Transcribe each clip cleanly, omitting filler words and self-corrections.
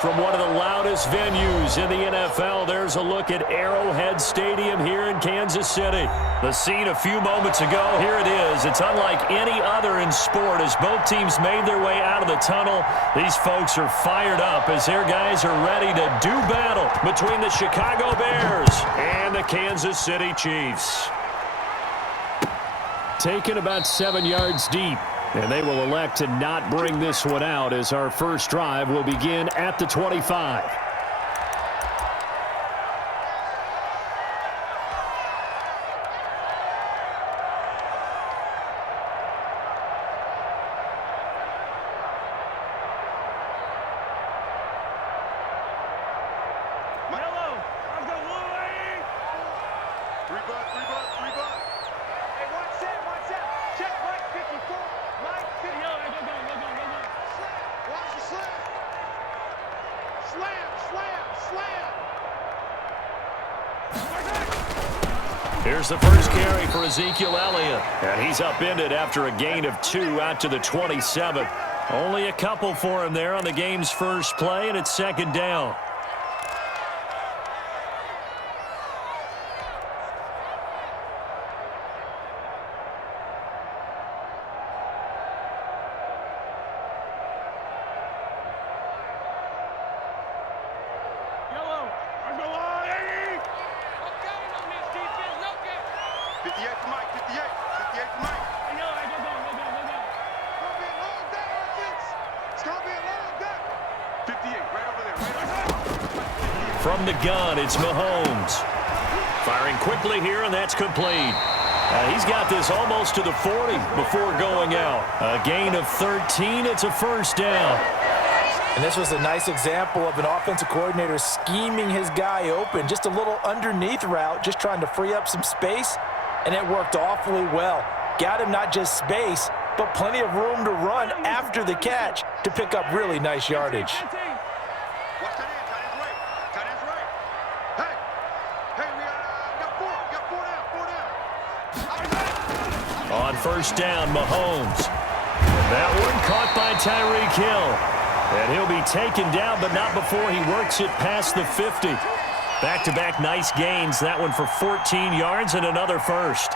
From one of the loudest venues in the NFL, there's a look at Arrowhead Stadium here in Kansas City. The scene a few moments ago, here it is. It's unlike any other in sport. As both teams made their way out of the tunnel, these folks are fired up as their guys are ready to do battle between the Chicago Bears and the Kansas City Chiefs. Taken about 7 yards deep. And they will elect to not bring this one out as our first drive will begin at the 25. Here's the first carry for Ezekiel Elliott. And he's upended after a gain of 2 out to the 27. Only a couple for him there on the game's first play, and it's second down. From the gun, it's Mahomes. Firing quickly here, and that's complete. He's got this almost to the 40 before going out. A gain of 13, it's a first down. And this was a nice example of an offensive coordinator scheming his guy open. Just a little underneath route, just trying to free up some space, and it worked awfully well. Got him not just space, but plenty of room to run after the catch to pick up really nice yardage. On first down, Mahomes. That one caught by Tyreek Hill. And he'll be taken down, but not before he works it past the 50. Back-to-back nice gains. That one for 14 yards and another first.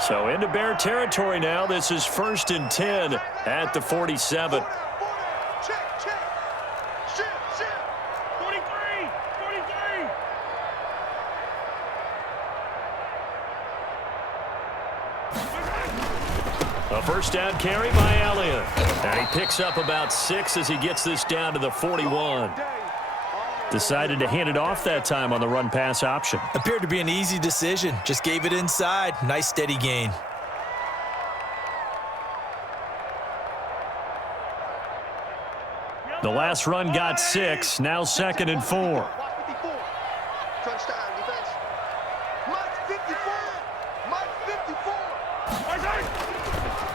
So into Bear territory now. This is 1st and 10 at the 47. A first down carry by Elliott. And he picks up about 6 as he gets this down to the 41. Decided to hand it off that time on the run-pass option. Appeared to be an easy decision. Just gave it inside. Nice steady gain. The last run got 6. Now 2nd and 4.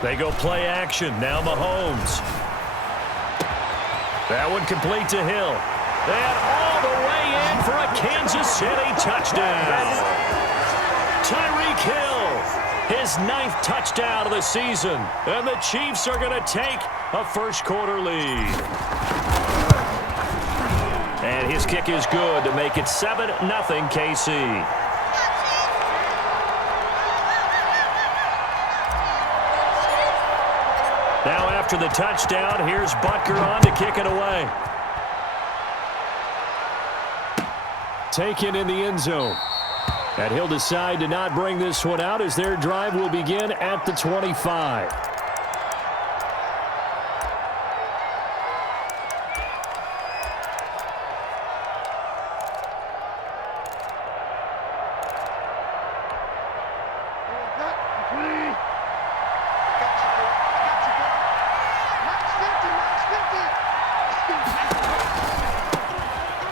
They go play action. Now Mahomes. That one complete to Hill. And all the way in for a Kansas City touchdown. Tyreek Hill, his 9th touchdown of the season. And the Chiefs are going to take a first-quarter lead. And his kick is good to make it 7-0 KC. Now after the touchdown, here's Butker on to kick it away. Taken in the end zone. And he'll decide to not bring this one out as their drive will begin at the 25.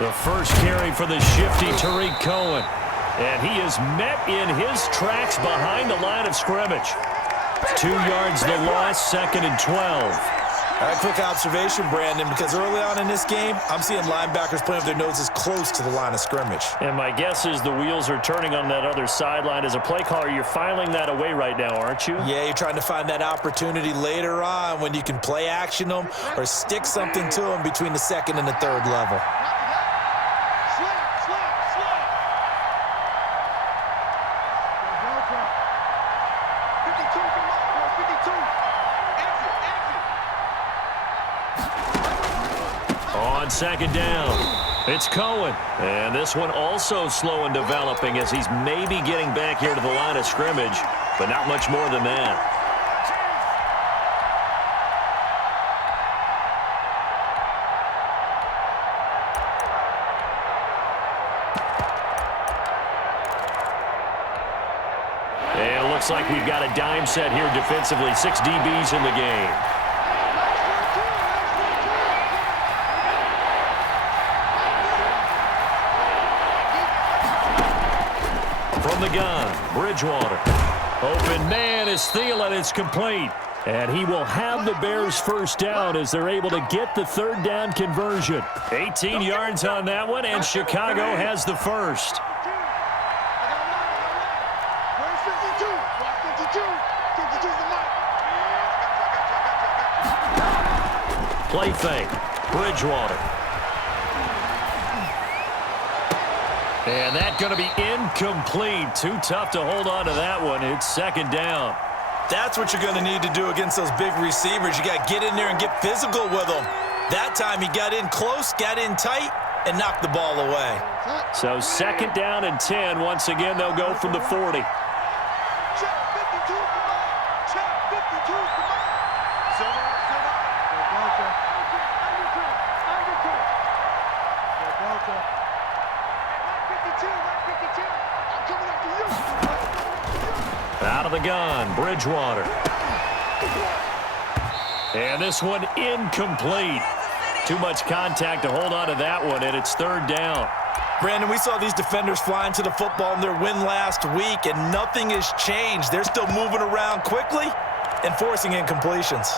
The first carry for the shifty Tariq Cohen. And he is met in his tracks behind the line of scrimmage. 2 yards the loss, 2nd and 12. All right, quick observation, Brandon, because early on in this game, I'm seeing linebackers playing with their noses close to the line of scrimmage. And my guess is the wheels are turning on that other sideline. As a play caller, you're filing that away right now, aren't you? Yeah, you're trying to find that opportunity later on when you can play action them or stick something to them between the second and the third level. On second down, it's Cohen. And this one also slow in developing as he's maybe getting back here to the line of scrimmage, but not much more than that. And it looks like we've got a dime set here defensively. 6 DBs in the game. From the gun, Bridgewater. Open man is Thielen. It's complete. And he will have the Bears first down as they're able to get the third down conversion. 18 yards on that one, and Chicago has the first. Play fake, Bridgewater. And that's going to be incomplete. Too tough to hold on to that one. It's second down. That's what you're going to need to do against those big receivers. You got to get in there and get physical with them. That time he got in close, got in tight, and knocked the ball away. So second down and 10. Once again, they'll go from the 40. Out of the gun, Bridgewater. And this one incomplete. Too much contact to hold on to that one, and it's third down. Brandon, we saw these defenders flying to the football in their win last week, and nothing has changed. They're still moving around quickly and forcing incompletions.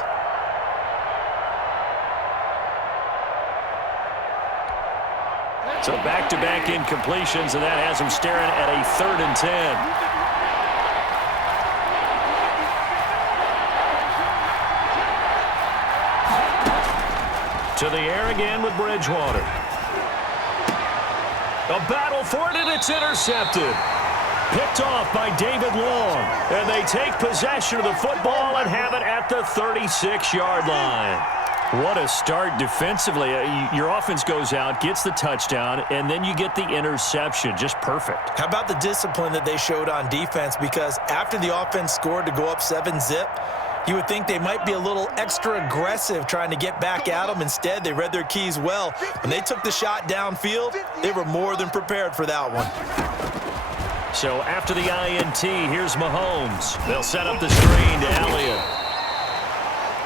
So back-to-back incompletions, and that has them staring at a 3rd and 10. To the air again with Bridgewater. A battle for it, and it's intercepted. Picked off by David Long. And they take possession of the football and have it at the 36-yard line. What a start defensively. Your offense goes out, gets the touchdown, and then you get the interception. Just perfect. How about the discipline that they showed on defense? Because after the offense scored to go up 7-zip, you would think they might be a little extra aggressive trying to get back at them. Instead, they read their keys well. When they took the shot downfield, they were more than prepared for that one. So after the INT, here's Mahomes. They'll set up the screen to Elliott.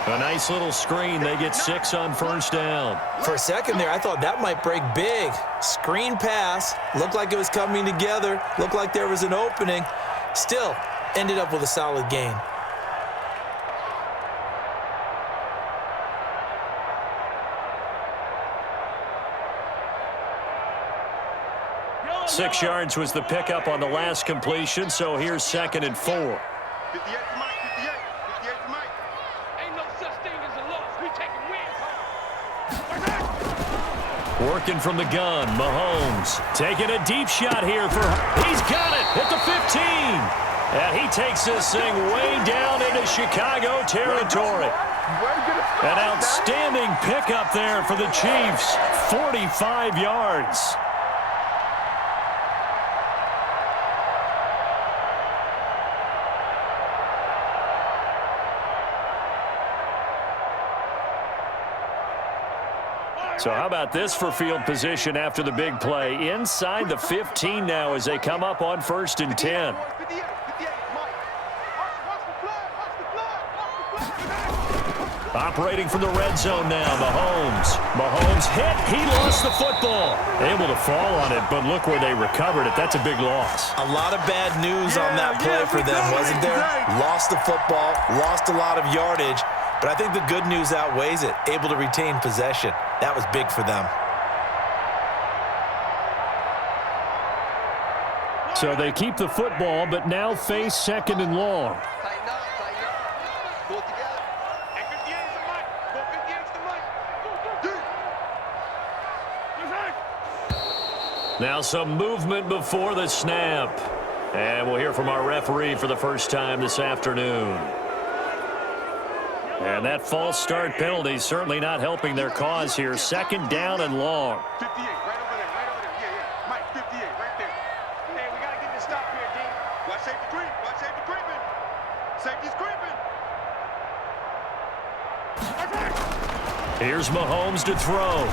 A nice little screen. They get 6 on first down. For a second there, I thought that might break big. Screen pass. Looked like it was coming together. Looked like there was an opening. Still, ended up with a solid gain. Six yards was the pickup on the last completion, so here's 2nd and 4. 58 to Mike, 58 to Mike. Ain't no such thing as a loss. We taking wins home. Working from the gun, Mahomes taking a deep shot here for. He's got it at the 15. And he takes this thing way down into Chicago territory. An outstanding pickup there for the Chiefs. 45 yards. So how about this for field position after the big play? Inside the 15 now as they come up on 1st and 10. Operating from the red zone now, Mahomes. Mahomes hit. He lost the football. Able to fall on it, but look where they recovered it. That's a big loss. A lot of bad news on that play for them, wasn't there? Lost the football, lost a lot of yardage. but I think the good news outweighs it. Able to retain possession. That was big for them. So they keep the football, but now face 2nd and long. Tighten up, tighten up. Pull it together. Hey, 58's the mic. Go 58's the mic. Now some movement before the snap. And we'll hear from our referee for the first time this afternoon. And that false start penalty certainly not helping their cause here. 2nd down and long. 58, right over there, right over there. Yeah, yeah. Mike, 58, right there. Hey, we got to get this stop here, D. Watch safety creep. Watch safety creeping. Safety's creeping. Here's Mahomes to throw.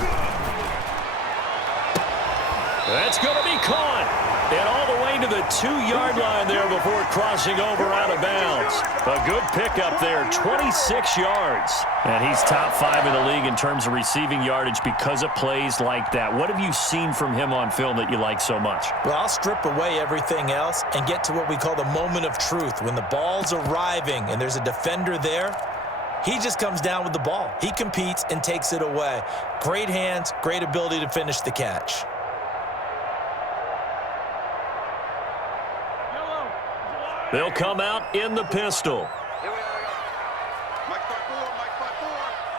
That's going to be caught. And all the way to the 2-yard line there before crossing over out of bounds. A good pickup there, 26 yards. And he's top 5 in the league in terms of receiving yardage because of plays like that. What have you seen from him on film that you like so much? Well, I'll strip away everything else and get to what we call the moment of truth. When the ball's arriving and there's a defender there, he just comes down with the ball. He competes and takes it away. Great hands, great ability to finish the catch. They'll come out in the pistol. Here we are. Mike 5-4, Mike 5-4,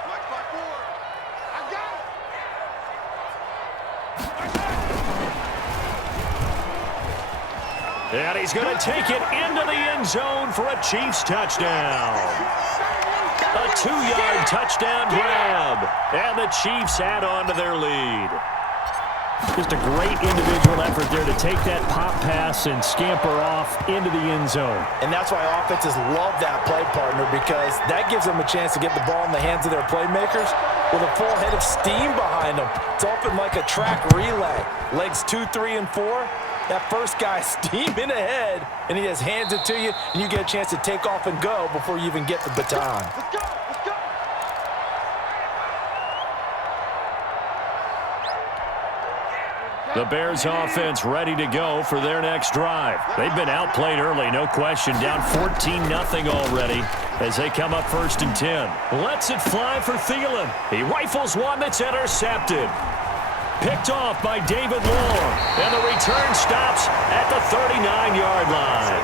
Mike 5-4. I got it. And he's going to take it into the end zone for a Chiefs touchdown. A 2-yard touchdown grab. And the Chiefs add on to their lead. Just a great individual effort there to take that pop pass and scamper off into the end zone. And that's why offenses love that play partner, because that gives them a chance to get the ball in the hands of their playmakers with a full head of steam behind them. It's often like a track relay. Legs 2, 3, and 4. That first guy steaming ahead, and he just hands it to you, and you get a chance to take off and go before you even get the baton. Let's go, let's go. The Bears offense ready to go for their next drive. They've been outplayed early, no question. Down 14-0 already as they come up 1st and 10. Lets it fly for Thielen. He rifles one that's intercepted. Picked off by David Long. And the return stops at the 39-yard line.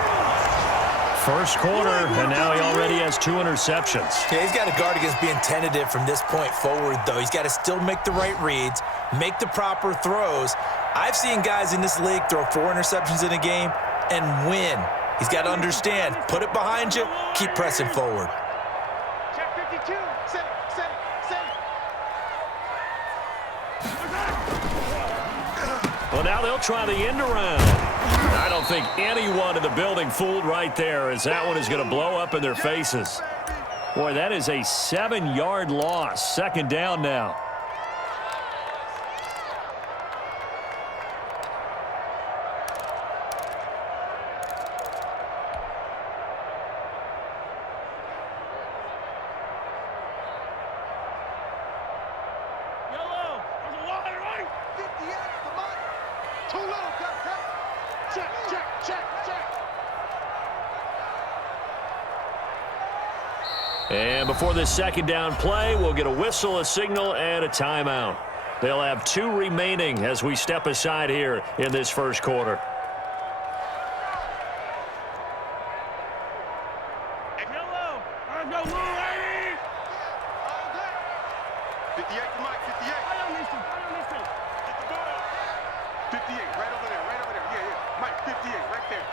First quarter, and now he already has 2 interceptions. Yeah, he's got to guard against being tentative from this point forward, though. He's got to still make the right reads, make the proper throws. I've seen guys in this league throw 4 interceptions in a game and win. He's got to understand, put it behind you, keep pressing forward. Check 52. Set it, set it, set it. Well, now they'll try the end around. I don't think anyone in the building fooled right there, as that one is going to blow up in their faces. Boy, that is a 7-yard loss. 2nd down now. Yellow. There's a wide right. 58, come on. Too little, cut. Check, check, check, check. And before this 2nd down play, we'll get a whistle, a signal, and a timeout. They'll have 2 remaining as we step aside here in this first quarter. Yellow. Let's go, Lou, lady. 58 to Mike, 58. I don't need to. Get the ball. 58, right over there, right over there. Yeah, yeah. Mike, 58, right there.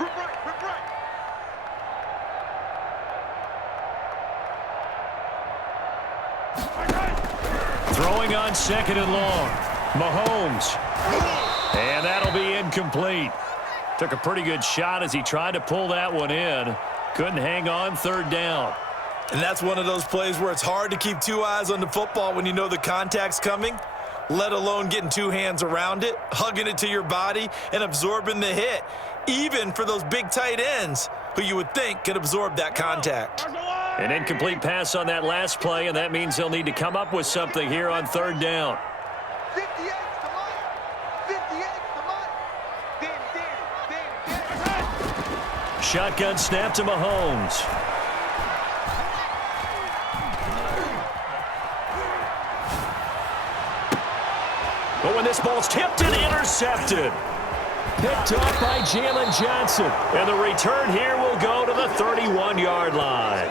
Rip right, rip right. Throwing on 2nd and long. Mahomes. And that'll be incomplete. Took a pretty good shot as he tried to pull that one in. Couldn't hang on 3rd down. And that's one of those plays where it's hard to keep 2 eyes on the football when you know the contact's coming, let alone getting 2 hands around it, hugging it to your body, and absorbing the hit, even for those big tight ends who you would think could absorb that contact. An incomplete pass on that last play, and that means they'll need to come up with something here on 3rd down. 58 to Mike. 58 to Mike. Damn. Shotgun snap to Mahomes. when this ball's tipped and intercepted. Picked off by Jalen Johnson. And the return here will go to the 31-yard line.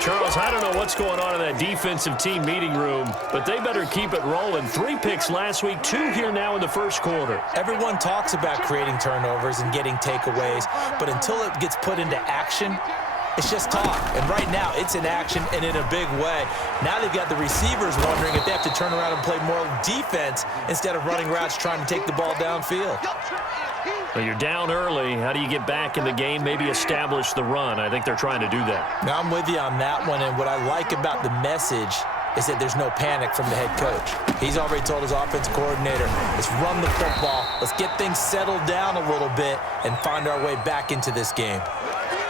Charles, I don't know what's going on in that defensive team meeting room, but they better keep it rolling. 3 picks last week, 2 here now in the first quarter. Everyone talks about creating turnovers and getting takeaways, but until it gets put into action, it's just talk. And right now, it's in action and in a big way. Now they've got the receivers wondering if they have to turn around and play more defense instead of running routes trying to take the ball downfield. Well, you're down early. How do you get back in the game, maybe establish the run? I think they're trying to do that. Now, I'm with you on that one, and what I like about the message is that there's no panic from the head coach. He's already told his offensive coordinator, let's run the football, let's get things settled down a little bit and find our way back into this game.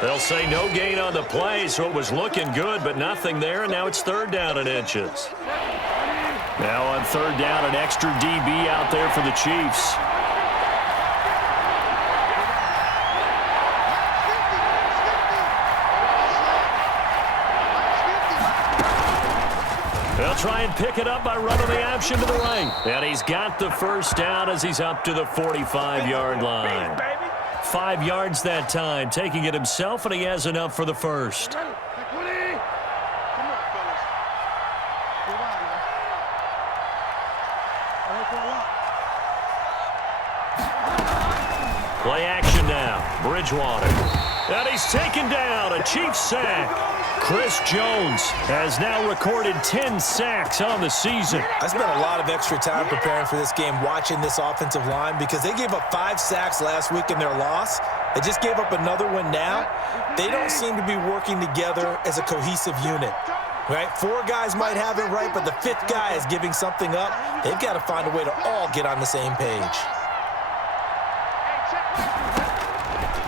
They'll say no gain on the play, so it was looking good, but nothing there, and now it's 3rd down and inches. Now on 3rd down, an extra DB out there for the Chiefs. They'll try and pick it up by running the option to the right. And he's got the first down as he's up to the 45-yard line. 5 yards that time, taking it himself, and he has enough for the first. Play action now. Bridgewater. And he's taken down. A Chiefs sack. Chris Jones has now recorded 10 sacks on the season. I spent a lot of extra time preparing for this game, watching this offensive line, because they gave up 5 sacks last week in their loss. They just gave up another one now. They don't seem to be working together as a cohesive unit. Right? 4 guys might have it right, but the 5th guy is giving something up. They've got to find a way to all get on the same page.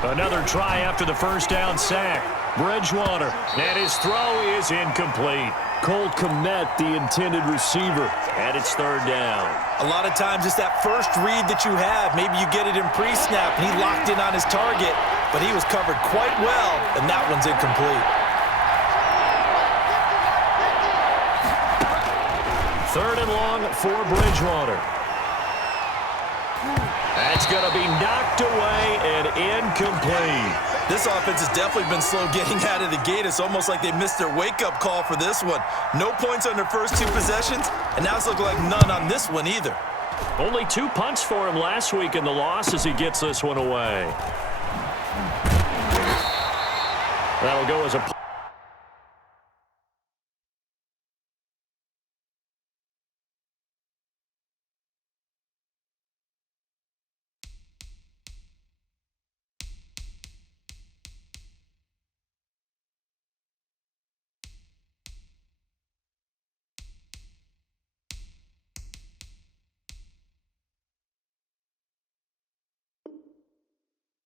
Another try after the first down sack. Bridgewater, and his throw is incomplete. Cole Kmet, the intended receiver, and it's 3rd down. A lot of times it's that first read that you have. Maybe you get it in pre-snap, and he locked in on his target, but he was covered quite well, and that one's incomplete. 3rd and long for Bridgewater. That's going to be knocked away and incomplete. This offense has definitely been slow getting out of the gate. It's almost like they missed their wake-up call for this one. No points on their first 2 possessions, and now it's looking like none on this one either. Only 2 punts for him last week in the loss as he gets this one away. That'll go as a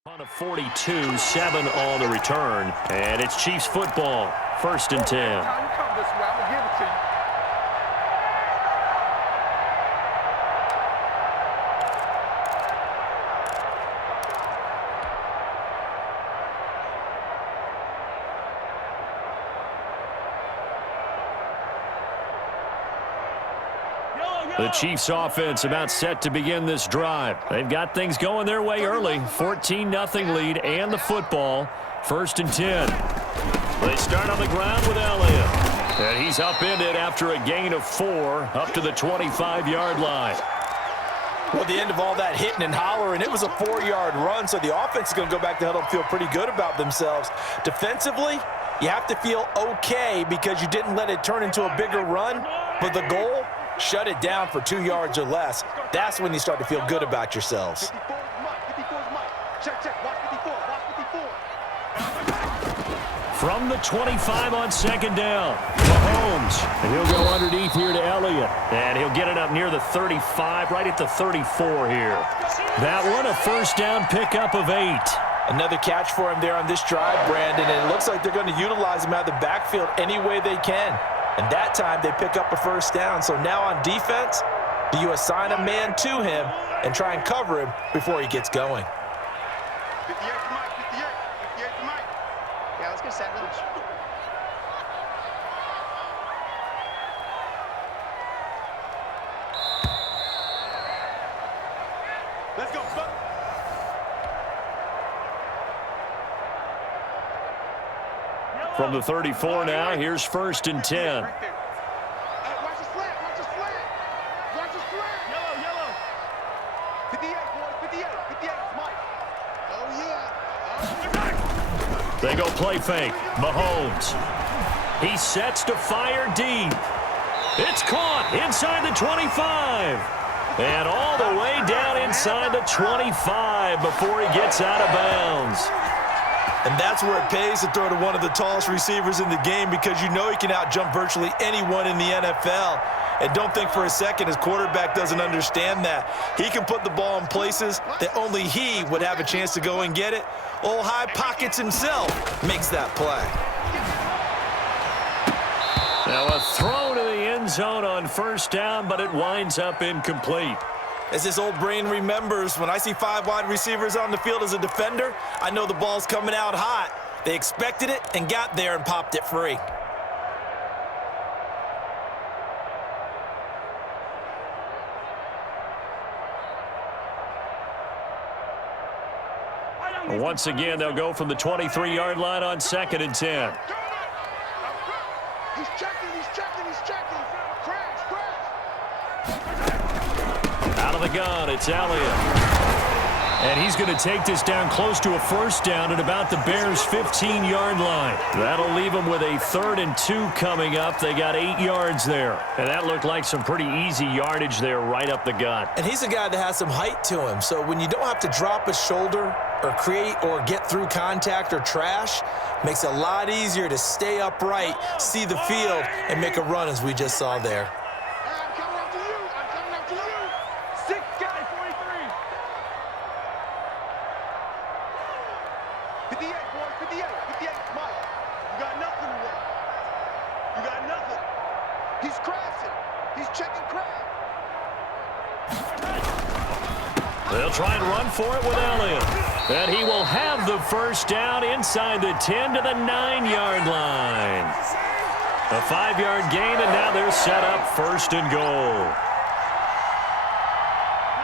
on a 42, 7 on the return, and it's Chiefs football, 1st and 10. The Chiefs offense about set to begin this drive. They've got things going their way early. 14-0 lead and the football. 1st and 10. They start on the ground with Elliott. And he's upended after a gain of 4 up to the 25-yard line. Well, the end of all that hitting and hollering, it was a 4-yard run, so the offense is going to go back to huddle and feel pretty good about themselves. Defensively, you have to feel okay because you didn't let it turn into a bigger run, but the goal, shut it down for 2 yards or less. That's when you start to feel good about yourselves. From the 25 on 2nd down, Mahomes. And he'll go underneath here to Elliott. And he'll get it up near the 35, right at the 34 here. That one, a 1st down pickup of 8. Another catch for him there on this drive, Brandon, and it looks like they're going to utilize him out of the backfield any way they can. And that time they pick up a 1st down. So now on defense, do you assign a man to him and try and cover him before he gets going? 58 to Mike, 58 to Mike. Yeah, let's get set. Let's go, fuck. From the 34 now, here's 1st and 10. Right there. Hey, watch the slant, watch the slant. Watch the slant. Yellow. 58, boys, 58. 58, Mike. Oh, yeah. They go play fake. Mahomes. He sets to fire deep. It's caught inside the 25. And all the way down inside the 25 before he gets out of bounds. And that's where it pays to throw to one of the tallest receivers in the game, because you know he can outjump virtually anyone in the NFL. And don't think for a second his quarterback doesn't understand that. He can put the ball in places that only he would have a chance to go and get it. Old High Pockets himself makes that play. Now a throw to the end zone on 1st down, but it winds up incomplete. As this old brain remembers, when I see 5 wide receivers on the field as a defender, I know the ball's coming out hot. They expected it and got there and popped it free. Once again, they'll go from the 23-yard line on 2nd and 10. He's checking. Crash. Out of the gun, it's Elliott. And he's going to take this down close to a 1st down at about the Bears' 15-yard line. That'll leave them with a 3rd and 2 coming up. They got 8 yards there. And that looked like some pretty easy yardage there right up the gut. And he's a guy that has some height to him, so when you don't have to drop a shoulder or create or get through contact or trash, makes it a lot easier to stay upright, see the field, and make a run as we just saw there. I'm coming up to you. 6 guy, 43. 58, boys, 58. 58, Mike. You got nothing to work. You got nothing. He's crashing. He's checking crash. They'll try and run for it with Elliott. And he will have the 1st down inside the 10 to the 9-yard line. A 5-yard gain, and now they're set up 1st and goal.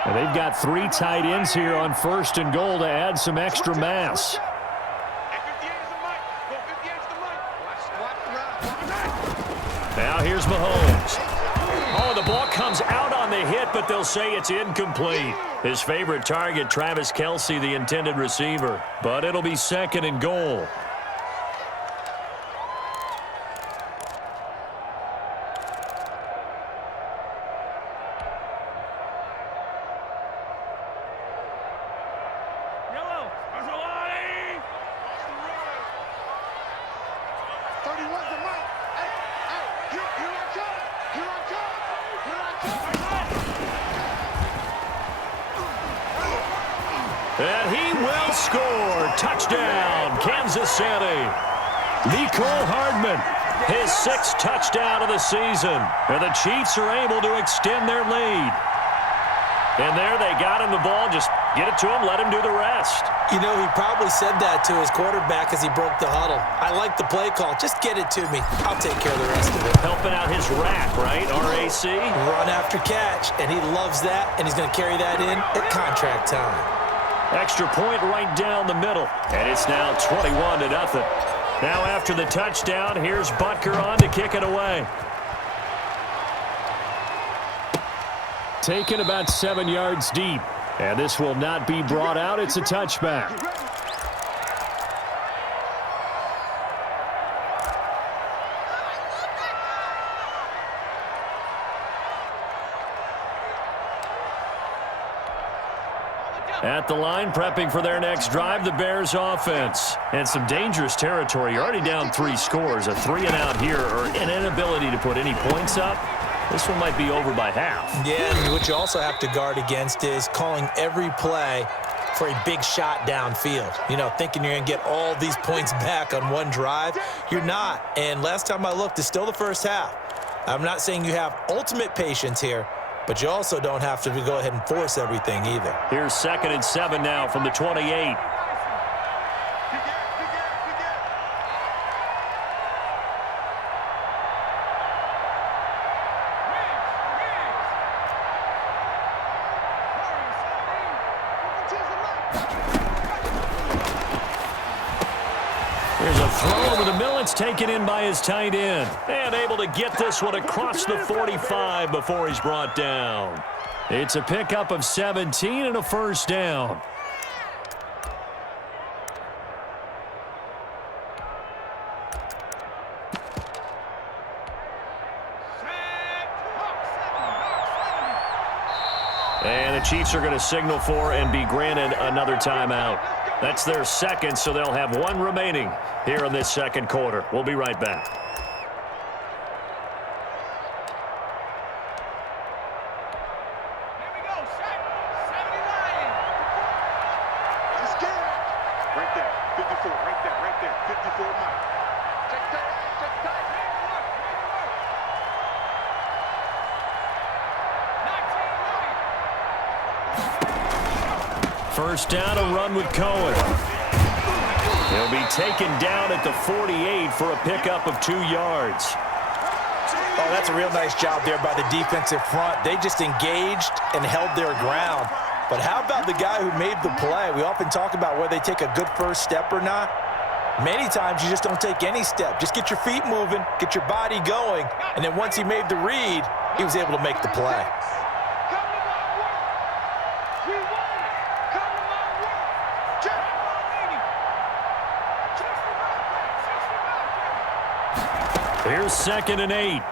And they've got 3 tight ends here on 1st and goal to add some extra mass. Now here's Mahomes. Oh, the ball comes out on the hit, but they'll say it's incomplete. His favorite target, Travis Kelce, the intended receiver. But it'll be 2nd and goal. And he will score. Touchdown, Kansas City. Mecole Hardman, his 6th touchdown of the season. And the Chiefs are able to extend their lead. And there they got him the ball. Just get it to him, let him do the rest. You know, he probably said that to his quarterback as he broke the huddle. I like the play call. Just get it to me. I'll take care of the rest of it. Helping out his rack, right? R-A-C? Run after catch. And he loves that, and he's going to carry that in at contract time. Extra point right down the middle. And it's now 21-0. Now after the touchdown, here's Butker on to kick it away. Taken about 7 yards deep. And this will not be brought out. It's a touchback. At the line, prepping for their next drive, the Bears offense. And some dangerous territory. You're already down 3 scores. A 3-and-out here, or an inability to put any points up. This one might be over by half. Yeah, and what you also have to guard against is calling every play for a big shot downfield. You know, thinking you're going to get all these points back on one drive. You're not. And last time I looked, it's still the first half. I'm not saying you have ultimate patience here, but you also don't have to go ahead and force everything either. Here's 2nd and 7 now from the 28. Here's a throw over the middle. It's taken in by his tight end. And able to get this one across the 45 before he's brought down. It's a pickup of 17 and a first down. And the Chiefs are going to signal for and be granted another timeout. That's their second, so they'll have one remaining here in this second quarter. We'll be right back. Here we go, set. 79. Just get it. Right there, 54, right there, 54 Mike. Check tight, check tight. First down, a run with Cohen. He'll be taken down at the 48 for a pickup of 2 yards. Oh, that's a real nice job there by the defensive front. They just engaged and held their ground. But how about the guy who made the play? We often talk about whether they take a good first step or not. Many times you just don't take any step. Just get your feet moving, get your body going, and then once he made the read, he was able to make the play. Here's 2nd and 8.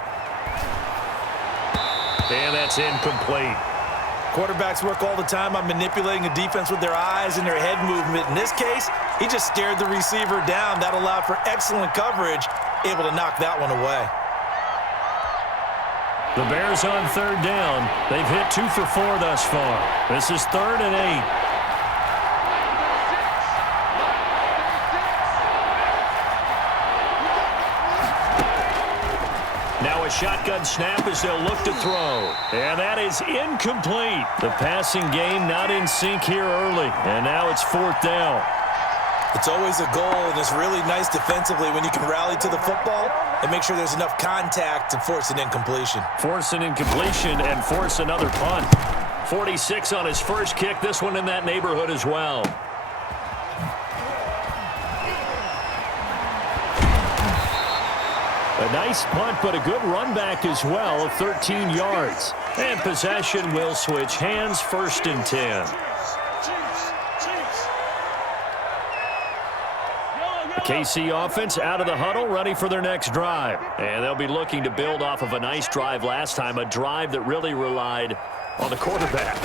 And that's incomplete. Quarterbacks work all the time on manipulating a defense with their eyes and their head movement. In this case, he just stared the receiver down. That allowed for excellent coverage, able to knock that one away. The Bears on 3rd down. They've hit 2 for 4 thus far. This is 3rd and 8. Now a shotgun snap as they'll look to throw. And that is incomplete. The passing game not in sync here early. And now it's 4th down. It's always a goal, and it's really nice defensively when you can rally to the football and make sure there's enough contact to force an incompletion. Force an incompletion and force another punt. 46 on his first kick. This one in that neighborhood as well. A nice punt, but a good run back as well of 13 yards. And possession will switch hands, 1st and 10. The KC offense out of the huddle, ready for their next drive. And they'll be looking to build off of a nice drive last time, a drive that really relied on the quarterback.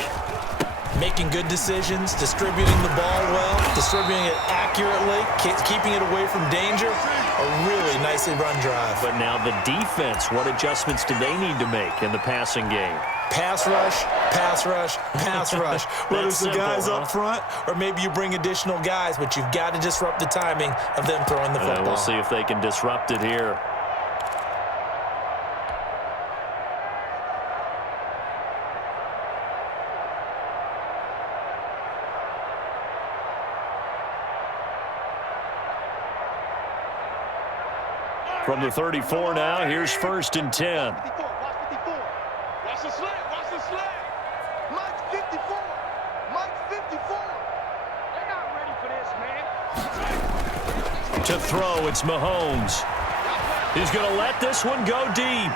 Making good decisions, distributing the ball well, distributing it accurately, keeping it away from danger. A really nicely run drive. But now the defense, what adjustments do they need to make in the passing game? Pass rush, pass rush, pass rush. Whether it's the guys up front or maybe you bring additional guys, but you've got to disrupt the timing of them throwing the football. We'll see if they can disrupt it here. From the 34 now, here's 1st and 10. Watch 54. Watch the slant. Watch the slant. Mike's 54. Mike's 54. They're not ready for this, man. To throw, it's Mahomes. He's going to let this one go deep.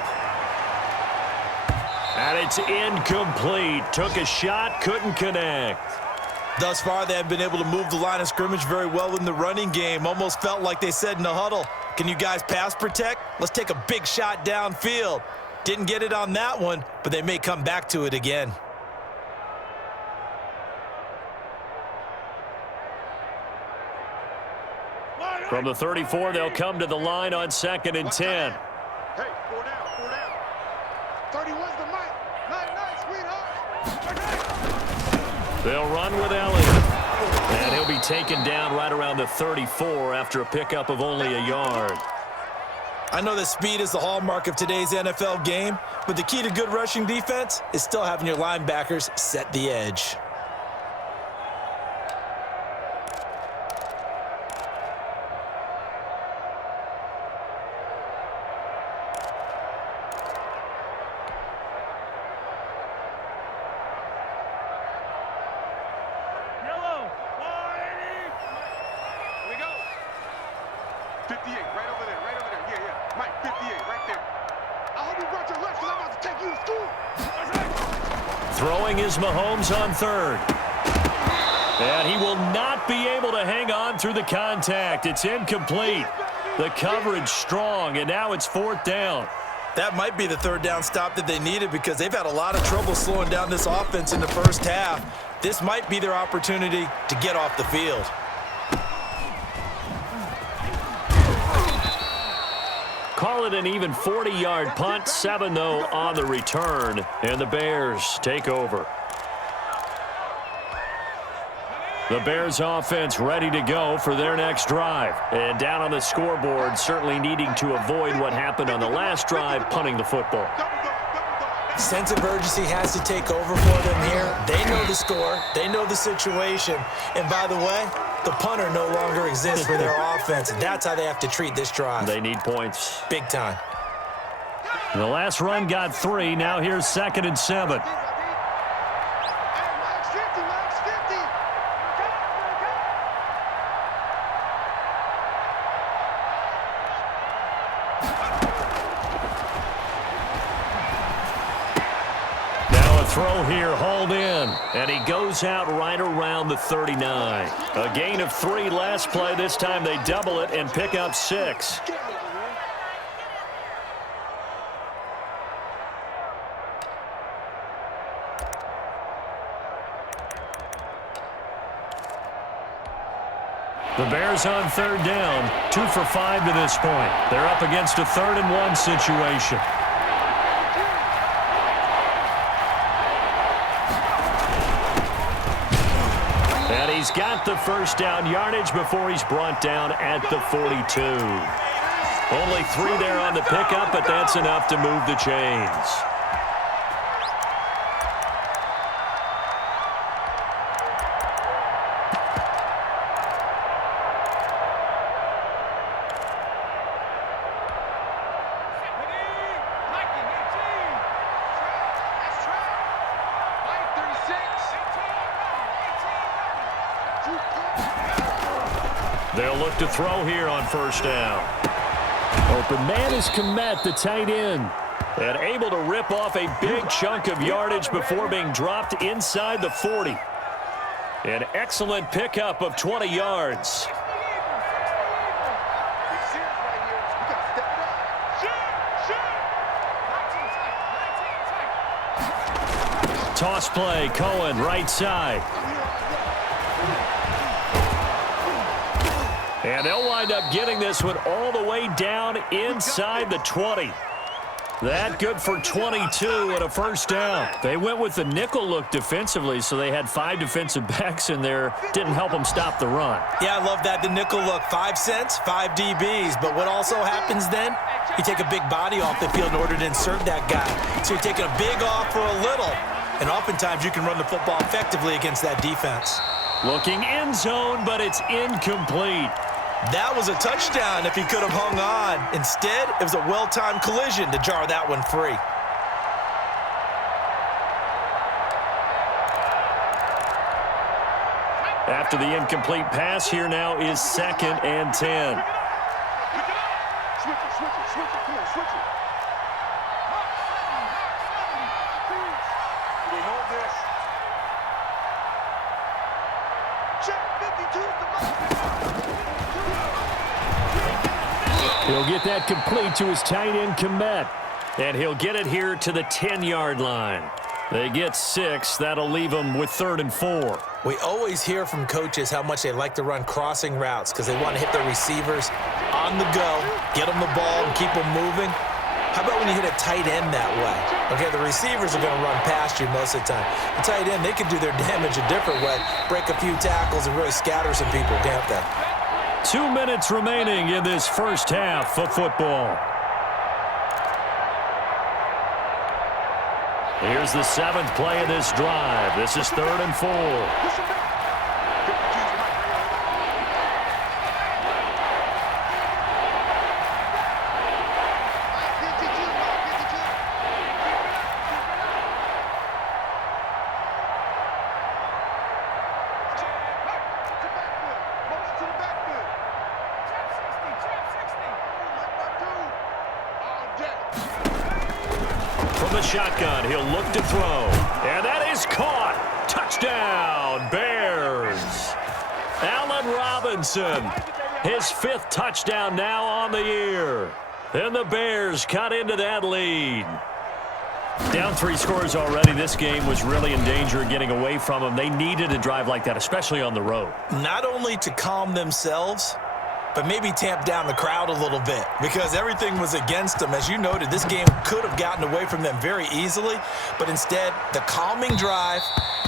And it's incomplete. Took a shot, couldn't connect. Thus far, they have been able to move the line of scrimmage very well in the running game. Almost felt like they said in the huddle, can you guys pass protect? Let's take a big shot downfield. Didn't get it on that one, but they may come back to it again. From the 34, they'll come to the line on 2nd and 10. Hey, 4 down, 4 down. 31's the mic. Nice, sweetheart. They'll run with Elliott. And he'll be taken down right around the 34 after a pickup of only a yard. I know that speed is the hallmark of today's NFL game, but the key to good rushing defense is still having your linebackers set the edge. 58, right over there, right over there. Yeah, yeah. Mike, 58, right there. I hope you brought your lunch because I'm about to take you to school. Throwing is Mahomes on third. And he will not be able to hang on through the contact. It's incomplete. The coverage strong, and now it's fourth down. That might be the third down stop that they needed because they've had a lot of trouble slowing down this offense in the first half. This might be their opportunity to get off the field. Call it an even 40-yard punt, 7 though on the return, and the Bears take over. The Bears offense ready to go for their next drive. And down on the scoreboard, certainly needing to avoid what happened on the last drive, punting the football. Sense of urgency has to take over for them here. They know the score. They know the situation. And by the way, the punter no longer exists for their offense. And that's how they have to treat this drive. They need points. Big time. The last run got 3. Now here's 2nd and 7. Throw here, hauled in, and he goes out right around the 39. A gain of 3 last play. This time they double it and pick up 6. The Bears on third down, 2 for 5 to this point. They're up against a 3rd and 1 situation. He's got the first down yardage before he's brought down at the 42. Only 3 there on the pickup, but that's enough to move the chains. They'll look to throw here on first down. Open man is Kmet, the tight end. And able to rip off a big chunk of yardage before being dropped inside the 40. An excellent pickup of 20 yards. Toss play, Cohen, right side. And they'll wind up getting this one all the way down inside the 20. That good for 22 and a first down. They went with the nickel look defensively, so they had 5 defensive backs in there. Didn't help them stop the run. Yeah, I love that, the nickel look. 5 cents, 5 DBs. But what also happens then, you take a big body off the field in order to insert that guy. So you're taking a big off for a little. And oftentimes you can run the football effectively against that defense. Looking end zone, but it's incomplete. That was a touchdown if he could have hung on. Instead, it was a well-timed collision to jar that one free. After the incomplete pass, here now is 2nd and 10. Switch it, come on, switch it. They hold this. Check 52 is the most. He'll get that complete to his tight end, Kmet. And he'll get it here to the 10-yard line. They get 6. That'll leave them with 3rd and 4. We always hear from coaches how much they like to run crossing routes because they want to hit their receivers on the go, get them the ball, and keep them moving. How about when you hit a tight end that way? Okay, the receivers are going to run past you most of the time. The tight end, they can do their damage a different way, break a few tackles and really scatter some people, can't they? 2 minutes remaining in this first half of football. Here's the 7th play of this drive. This is 3rd and 4. from the shotgun. He'll look to throw. And that is caught. Touchdown, Bears. Allen Robinson, his 5th touchdown now on the year. And the Bears cut into that lead. Down 3 scores already. This game was really in danger of getting away from them. They needed a drive like that, especially on the road. Not only to calm themselves, but maybe tamp down the crowd a little bit because everything was against them. As you noted, this game could have gotten away from them very easily, but instead, the calming drive,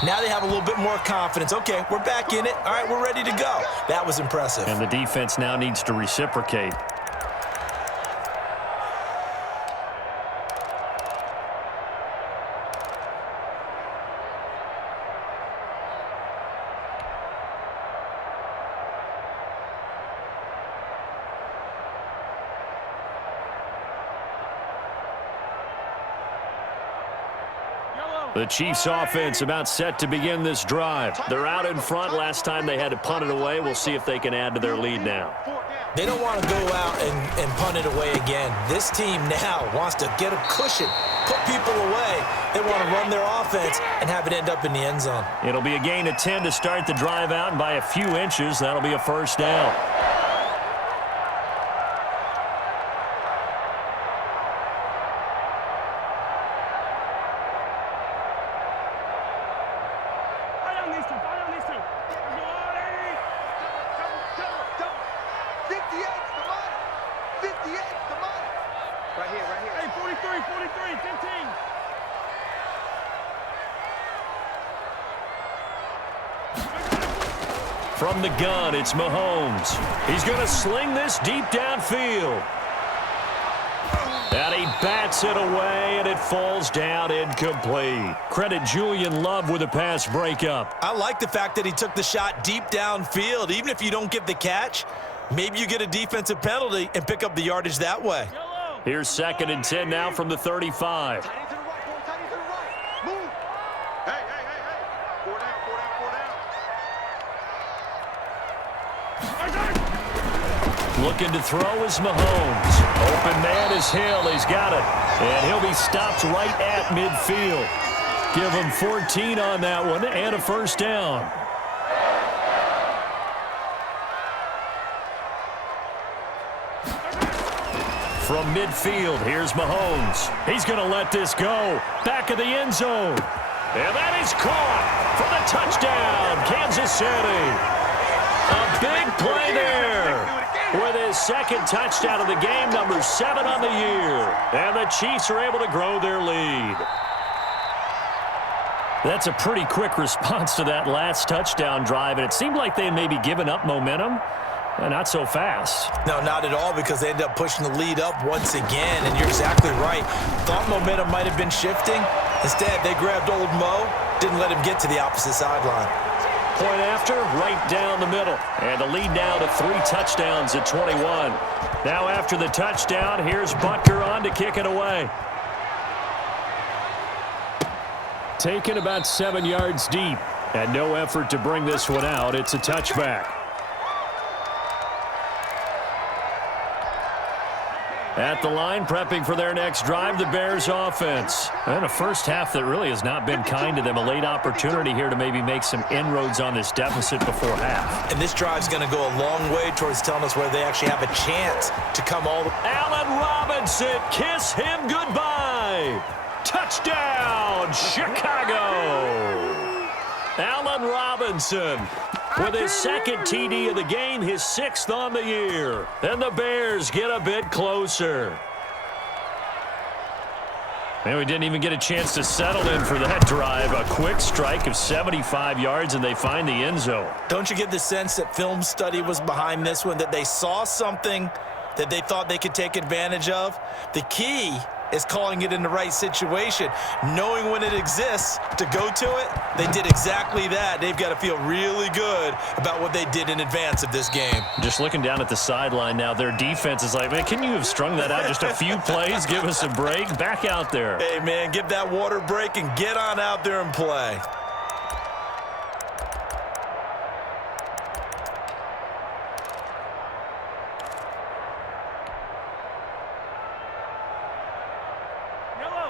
now they have a little bit more confidence. Okay, we're back in it. All right, we're ready to go. That was impressive. And the defense now needs to reciprocate. The Chiefs offense about set to begin this drive. They're out in front. Last time they had to punt it away. We'll see if they can add to their lead now. They don't want to go out and punt it away again. This team now wants to get a cushion, put people away. They want to run their offense and have it end up in the end zone. It'll be a gain of 10 to start the drive out, and by a few inches, that'll be a first down. From the gun, it's Mahomes. He's going to sling this deep downfield. And he bats it away, and it falls down incomplete. Credit Julian Love with a pass breakup. I like the fact that he took the shot deep downfield. Even if you don't get the catch, maybe you get a defensive penalty and pick up the yardage that way. Here's 2nd and 10 now from the 35. Looking to throw is Mahomes. Open man is Hill. He's got it. And he'll be stopped right at midfield. Give him 14 on that one and a first down. From midfield, here's Mahomes. He's going to let this go. Back of the end zone. And that is caught for the touchdown, Kansas City. A big play there. With his 2nd touchdown of the game, number 7 on the year. And the Chiefs are able to grow their lead. That's a pretty quick response to that last touchdown drive, and it seemed like they had maybe given up momentum. Not so fast. No, not at all, because they ended up pushing the lead up once again, and you're exactly right. Thought momentum might have been shifting. Instead, they grabbed old Mo, didn't let him get to the opposite sideline. Point after, right down the middle. And the lead now to 3 touchdowns at 21. Now after the touchdown, here's Butker on to kick it away. Taken about 7 yards deep. And no effort to bring this one out. It's a touchback. At the line, prepping for their next drive, the Bears offense. And a first half that really has not been kind to them. A late opportunity here to maybe make some inroads on this deficit before half. And this drive's going to go a long way towards telling us whether they actually have a chance to come all the way. Allen Robinson, kiss him goodbye. Touchdown, Chicago. Allen Robinson with his 2nd TD of the game, his 6th on the year. And the Bears get a bit closer. And we didn't even get a chance to settle in for that drive. A quick strike of 75 yards, and they find the end zone. Don't you get the sense that film study was behind this one, that they saw something that they thought they could take advantage of? The key is calling it in the right situation, knowing when it exists to go to it. They did exactly that. They've got to feel really good about what they did in advance of this game. Just looking down at the sideline now, their defense is like, man, can you have strung that out just a few plays? Give us a break. Back out there. Hey, man, give that water break and get on out there and play.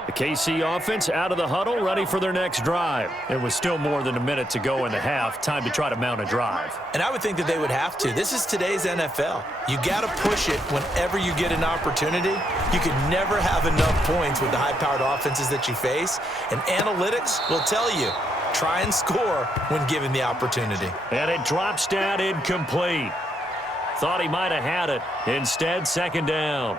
The KC offense out of the huddle, ready for their next drive. It was still more than a minute to go in the half. Time to try to mount a drive. And I would think that they would have to. This is today's NFL. You got to push it whenever you get an opportunity. You could never have enough points with the high-powered offenses that you face. And analytics will tell you, try and score when given the opportunity. And it drops down incomplete. Thought he might have had it. Instead, second down.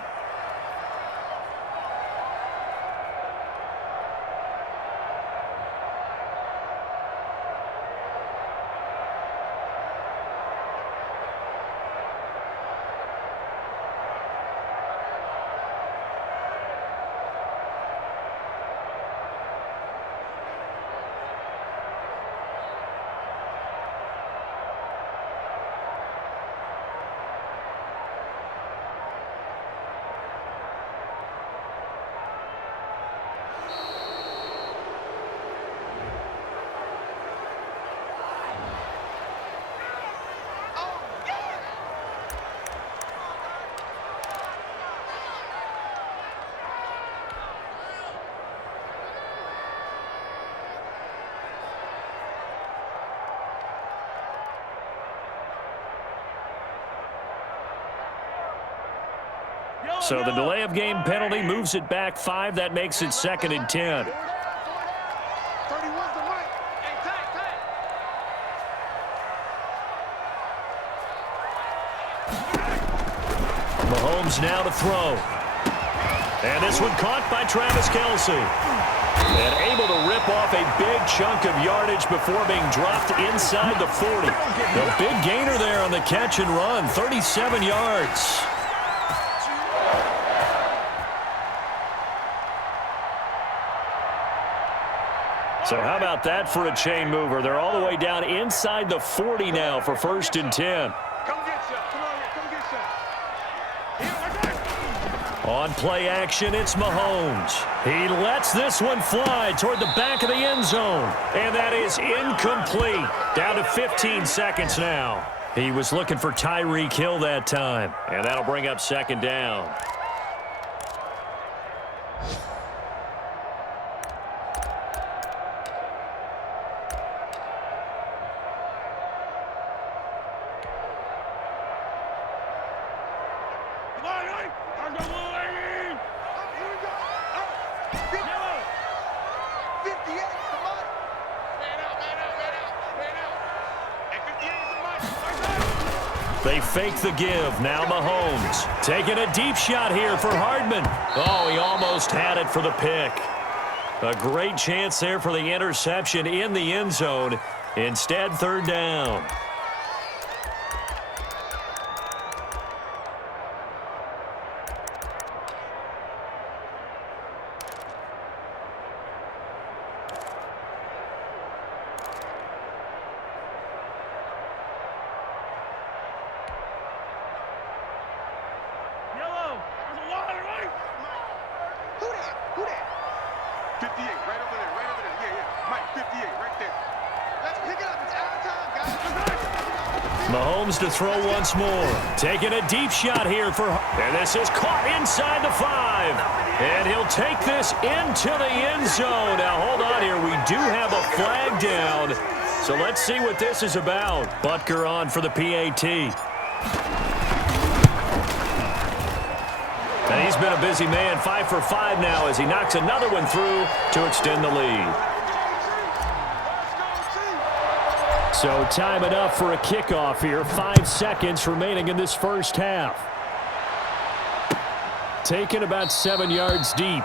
So the delay of game penalty moves it back 5. That makes it 2nd and 10. Mahomes now to throw. And this one caught by Travis Kelce. And able to rip off a big chunk of yardage before being dropped inside the 40. A big gainer there on the catch and run, 37 yards. So how about that for a chain mover? They're all the way down inside the 40 now for 1st and 10. Come get you. Come on here. Come get you. On play action, it's Mahomes. He lets this one fly toward the back of the end zone. And that is incomplete. Down to 15 seconds now. He was looking for Tyreek Hill that time. And that'll bring up 2nd down. They fake the give. Now Mahomes taking a deep shot here for Hardman. Oh, he almost had it for the pick. A great chance there for the interception in the end zone. Instead, 3rd down. Mahomes to throw once more. Taking a deep shot here for... And this is caught inside the 5. And he'll take this into the end zone. Now, hold on here. We do have a flag down. So let's see what this is about. Butker on for the PAT. And he's been a busy man. 5 for 5 now as he knocks another one through to extend the lead. So time enough for a kickoff here. 5 seconds remaining in this first half. Taken about 7 yards deep.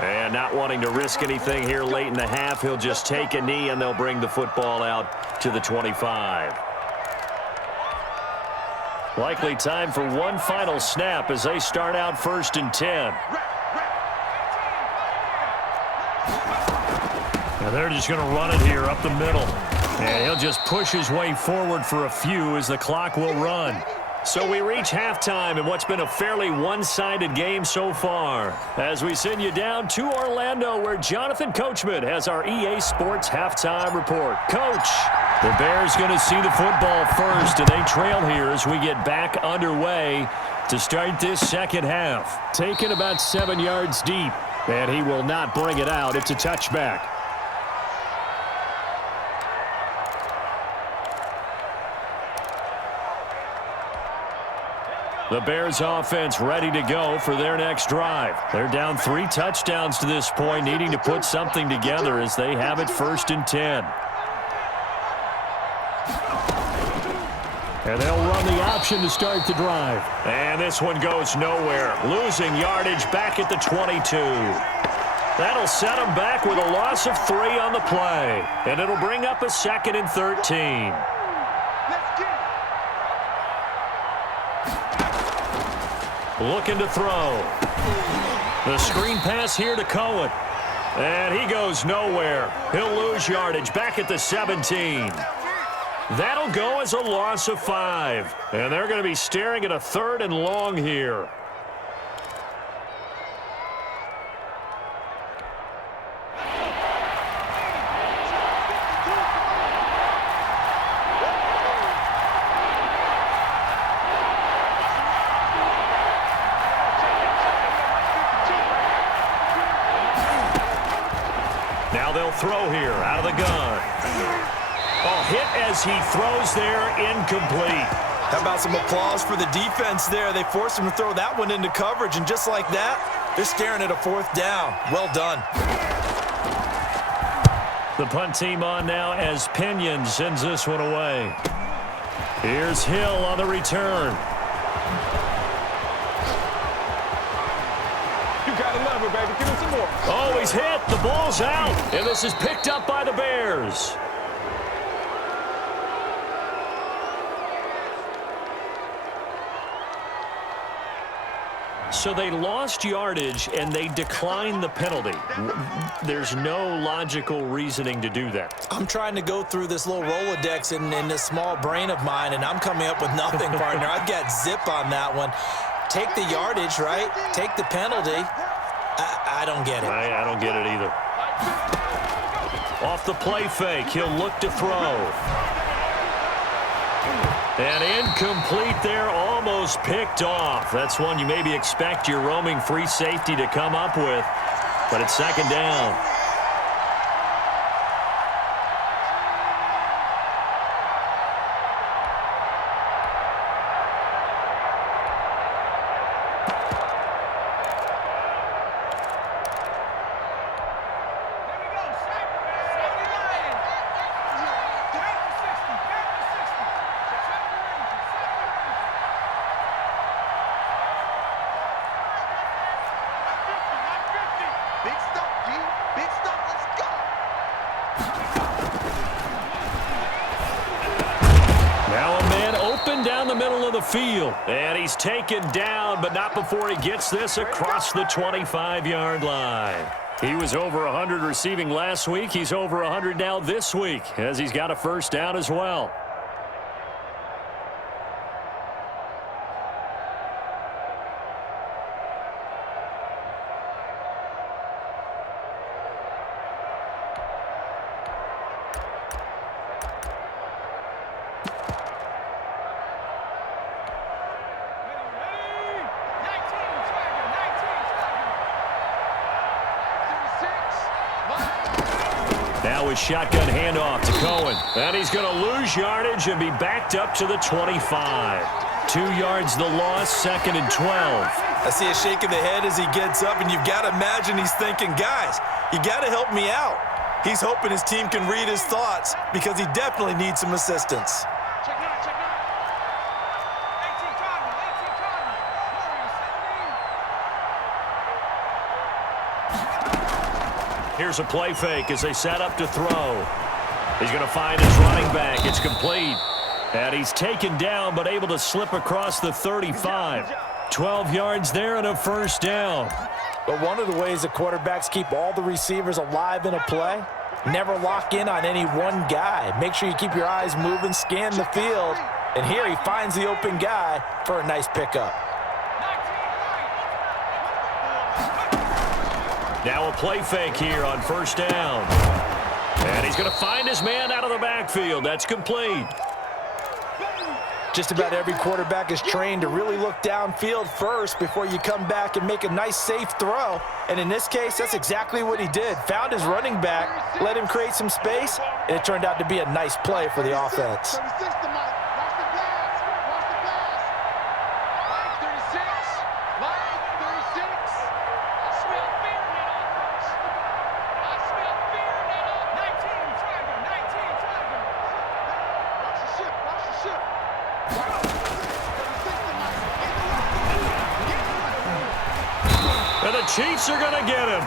And not wanting to risk anything here late in the half, he'll just take a knee and they'll bring the football out to the 25. Likely time for one final snap as they start out 1st and 10. Now they're just going to run it here up the middle. And he'll just push his way forward for a few as the clock will run. So we reach halftime in what's been a fairly one-sided game so far. As we send you down to Orlando where Jonathan Coachman has our EA Sports halftime report. Coach, the Bears going to see the football first, and they trail here as we get back underway to start this second half. Taken about 7 yards deep. And he will not bring it out. It's a touchback. The Bears offense ready to go for their next drive. They're down 3 touchdowns to this point, needing to put something together as they have it 1st and 10. And they'll run the option to start the drive. And this one goes nowhere. Losing yardage back at the 22. That'll set them back with a loss of 3 on the play. And it'll bring up a 2nd and 13. Looking to throw. The screen pass here to Cohen. And he goes nowhere. He'll lose yardage back at the 17. That'll go as a loss of 5. And they're going to be staring at a 3rd and long here. Now they'll throw here out of the gun. Oh, hit as he throws there, incomplete. How about some applause for the defense there? They forced him to throw that one into coverage, and just like that, they're staring at a 4th down. Well done. The punt team on now as Pinion sends this one away. Here's Hill on the return. You gotta love it, baby. Give him some more. Oh, he's hit. The ball's out. And this is picked up by the Bears. So they lost yardage, and they declined the penalty. There's no logical reasoning to do that. I'm trying to go through this little Rolodex in this small brain of mine, and I'm coming up with nothing, partner. I've got zip on that one. Take the yardage, right? Take the penalty. I don't get it. I don't get it either. Off the play fake, he'll look to throw. And incomplete there, almost picked off. That's one you maybe expect your roaming free safety to come up with, but it's 2nd down. Field, and he's taken down, but not before he gets this across the 25-yard line. He was over 100 receiving last week. He's over 100 now this week, as he's got a 1st down as well. Now a shotgun handoff to Cohen. And he's going to lose yardage and be backed up to the 25. 2 yards the loss, 2nd and 12. I see a shake of the head as he gets up, and you've got to imagine he's thinking, guys, you got to help me out. He's hoping his team can read his thoughts because he definitely needs some assistance. Here's a play fake as they set up to throw. He's going to find his running back. It's complete. And he's taken down but able to slip across the 35. 12 yards there and a 1st down. But one of the ways the quarterbacks keep all the receivers alive in a play, never lock in on any one guy. Make sure you keep your eyes moving, scan the field. And here he finds the open guy for a nice pickup. Now a play fake here on 1st down. And he's going to find his man out of the backfield. That's complete. Just about every quarterback is trained to really look downfield first before you come back and make a nice, safe throw. And in this case, that's exactly what he did. Found his running back, let him create some space, and it turned out to be a nice play for the offense. 36 to Mike. Watch the pass. Watch the pass. Mike 36. Mike 36. I smell fear in that offense. I smell fear in that offense. 19 Tiger. 19 Tiger. Watch the ship. Watch the ship. 36 to Mike. And the Chiefs are going to get him.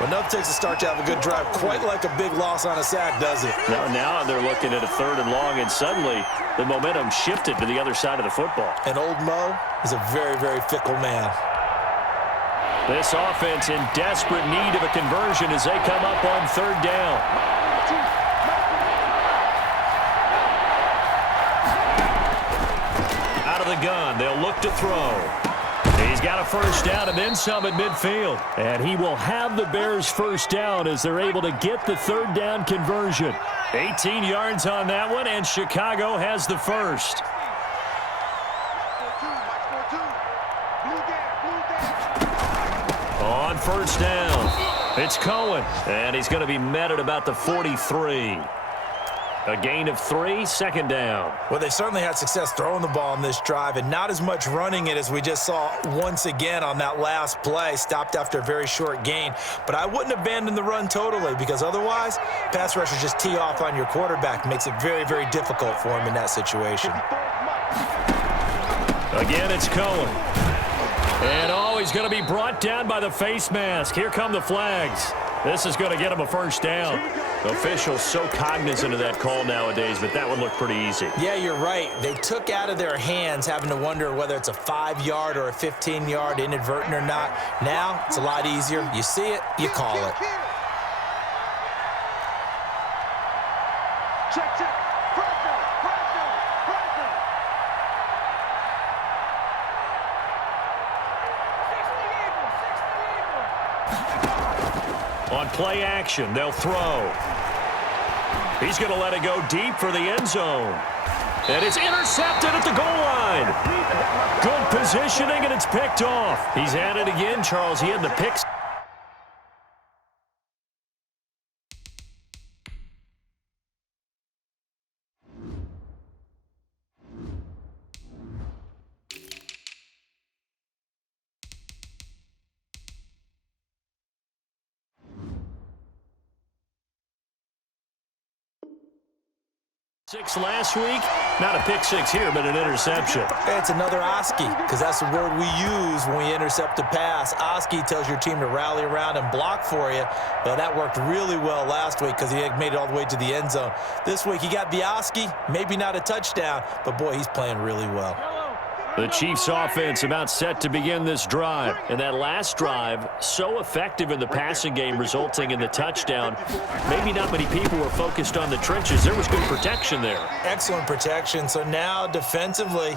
Well, nothing takes a start to have a good drive, quite like a big loss on a sack, does it? Now they're looking at a 3rd and long, and suddenly the momentum shifted to the other side of the football. And old Mo is a very, very fickle man. This offense in desperate need of a conversion as they come up on 3rd down. Out of the gun, they'll look to throw. He's got a 1st down and then some at midfield. And he will have the Bears 1st down as they're able to get the 3rd down conversion. 18 yards on that one, and Chicago has the 1st. On 1st down, it's Cohen, and he's going to be met at about the 43. A gain of 3, 2nd down. Well, they certainly had success throwing the ball on this drive and not as much running it as we just saw once again on that last play. Stopped after a very short gain. But I wouldn't abandon the run totally because otherwise, pass rushers just tee off on your quarterback. Makes it very, very difficult for him in that situation. Again, it's Cohen. And he's going to be brought down by the face mask. Here come the flags. This is going to get him a 1st down. Officials so cognizant of that call nowadays, but that one looked pretty easy. Yeah, you're right. They took out of their hands having to wonder whether it's a 5-yard or a 15-yard inadvertent or not. Now, it's a lot easier. You see it, you call it. Check, check. Pressure, pressure, pressure. On play action, they'll throw. He's going to let it go deep for the end zone. And it's intercepted at the goal line. Good positioning, and it's picked off. He's at it again, Charles. He had the pick. Six last week, not a pick 6 here, but an interception. It's another Oski, because that's the word we use when we intercept a pass. Oski tells your team to rally around and block for you. Well, that worked really well last week because he made it all the way to the end zone. This week, he got the Oski, maybe not a touchdown, but boy, he's playing really well. The Chiefs offense about set to begin this drive. And that last drive, so effective in the passing game, resulting in the touchdown. Maybe not many people were focused on the trenches. There was good protection there. Excellent protection. So now, defensively,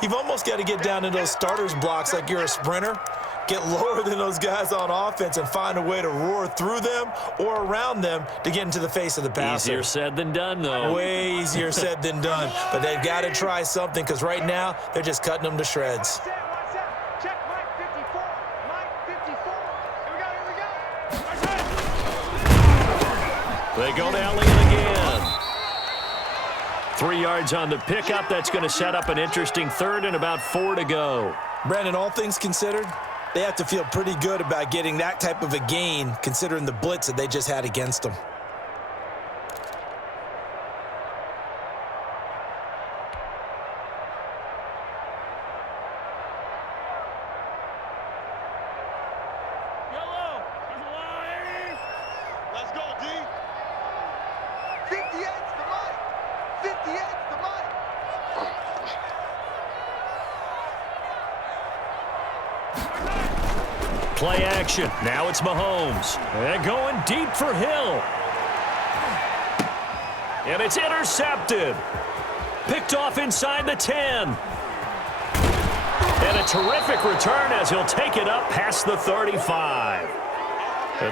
you've almost got to get down to those starters blocks like you're a sprinter. Get lower than those guys on offense and find a way to roar through them or around them to get into the face of the passer. Easier said than done, though. Way easier said than done. But they've got to try something because right now they're just cutting them to shreds. Check Mike 54. Mike 54. Here we go. They go to Elliott again. 3 yards on the pickup. That's going to set up an interesting 3rd and about 4 to go. Brandon, all things considered, they have to feel pretty good about getting that type of a gain considering the blitz that they just had against them. Yellow. Let's go, D. 58's the Mike. 58's the Mike. Play action. Now it's Mahomes. And going deep for Hill. And it's intercepted. Picked off inside the 10. And a terrific return as he'll take it up past the 35.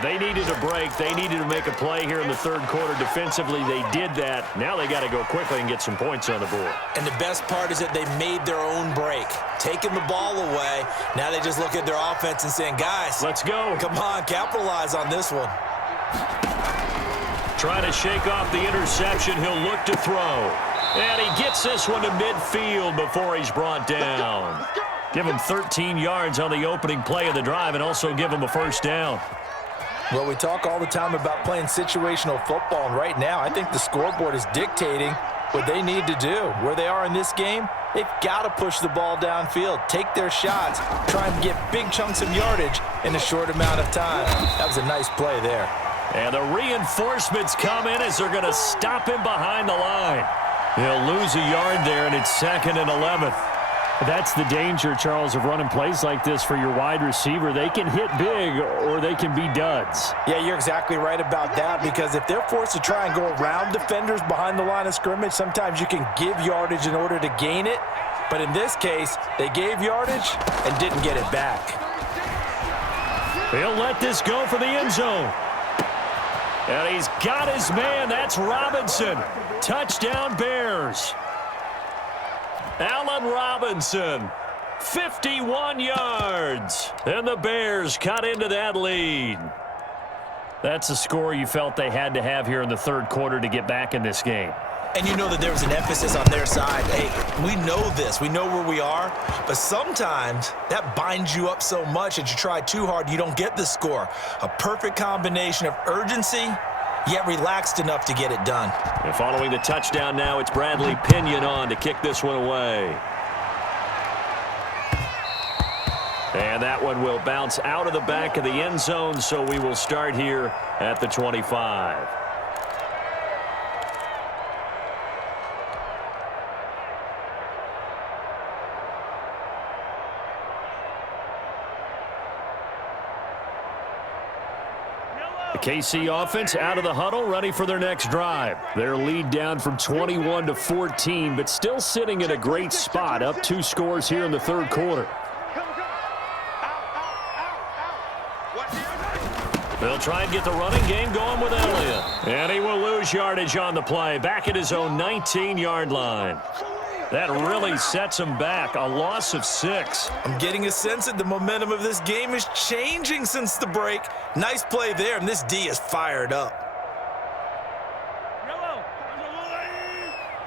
They needed a break. They needed to make a play here in the third quarter. Defensively, they did that. Now they got to go quickly and get some points on the board. And the best part is that they made their own break, taking the ball away. Now they just look at their offense and saying, guys, let's go. Come on, capitalize on this one. Trying to shake off the interception. He'll look to throw. And he gets this one to midfield before he's brought down. Give him 13 yards on the opening play of the drive and also give him a first down. Well, we talk all the time about playing situational football, and right now I think the scoreboard is dictating what they need to do. Where they are in this game, they've got to push the ball downfield, take their shots, try and get big chunks of yardage in a short amount of time. That was a nice play there. And the reinforcements come in as they're going to stop him behind the line. He'll lose a yard there, and it's 2nd and 11. That's the danger, Charles, of running plays like this for your wide receiver. They can hit big or they can be duds. Yeah, you're exactly right about that, because if they're forced to try and go around defenders behind the line of scrimmage, sometimes you can give yardage in order to gain it. But in this case, they gave yardage and didn't get it back. He'll let this go for the end zone. And he's got his man. That's Robinson. Touchdown, Bears. Allen Robinson, 51 yards. And the Bears cut into that lead. That's a score you felt they had to have here in the third quarter to get back in this game. And you know that there was an emphasis on their side. Hey, we know this. We know where we are. But sometimes that binds you up so much that you try too hard, you don't get the score. A perfect combination of urgency, yet relaxed enough to get it done. And following the touchdown now, it's Bradley Pinion on to kick this one away. And that one will bounce out of the back of the end zone, so we will start here at the 25. KC offense out of the huddle, ready for their next drive. Their lead down from 21 to 14, but still sitting in a great spot, up 2 scores here in the third quarter. They'll try and get the running game going with Elliott. And he will lose yardage on the play, back at his own 19-yard line. That really sets him back, a loss of 6. I'm getting a sense that the momentum of this game is changing since the break. Nice play there, and this D is fired up. Yellow.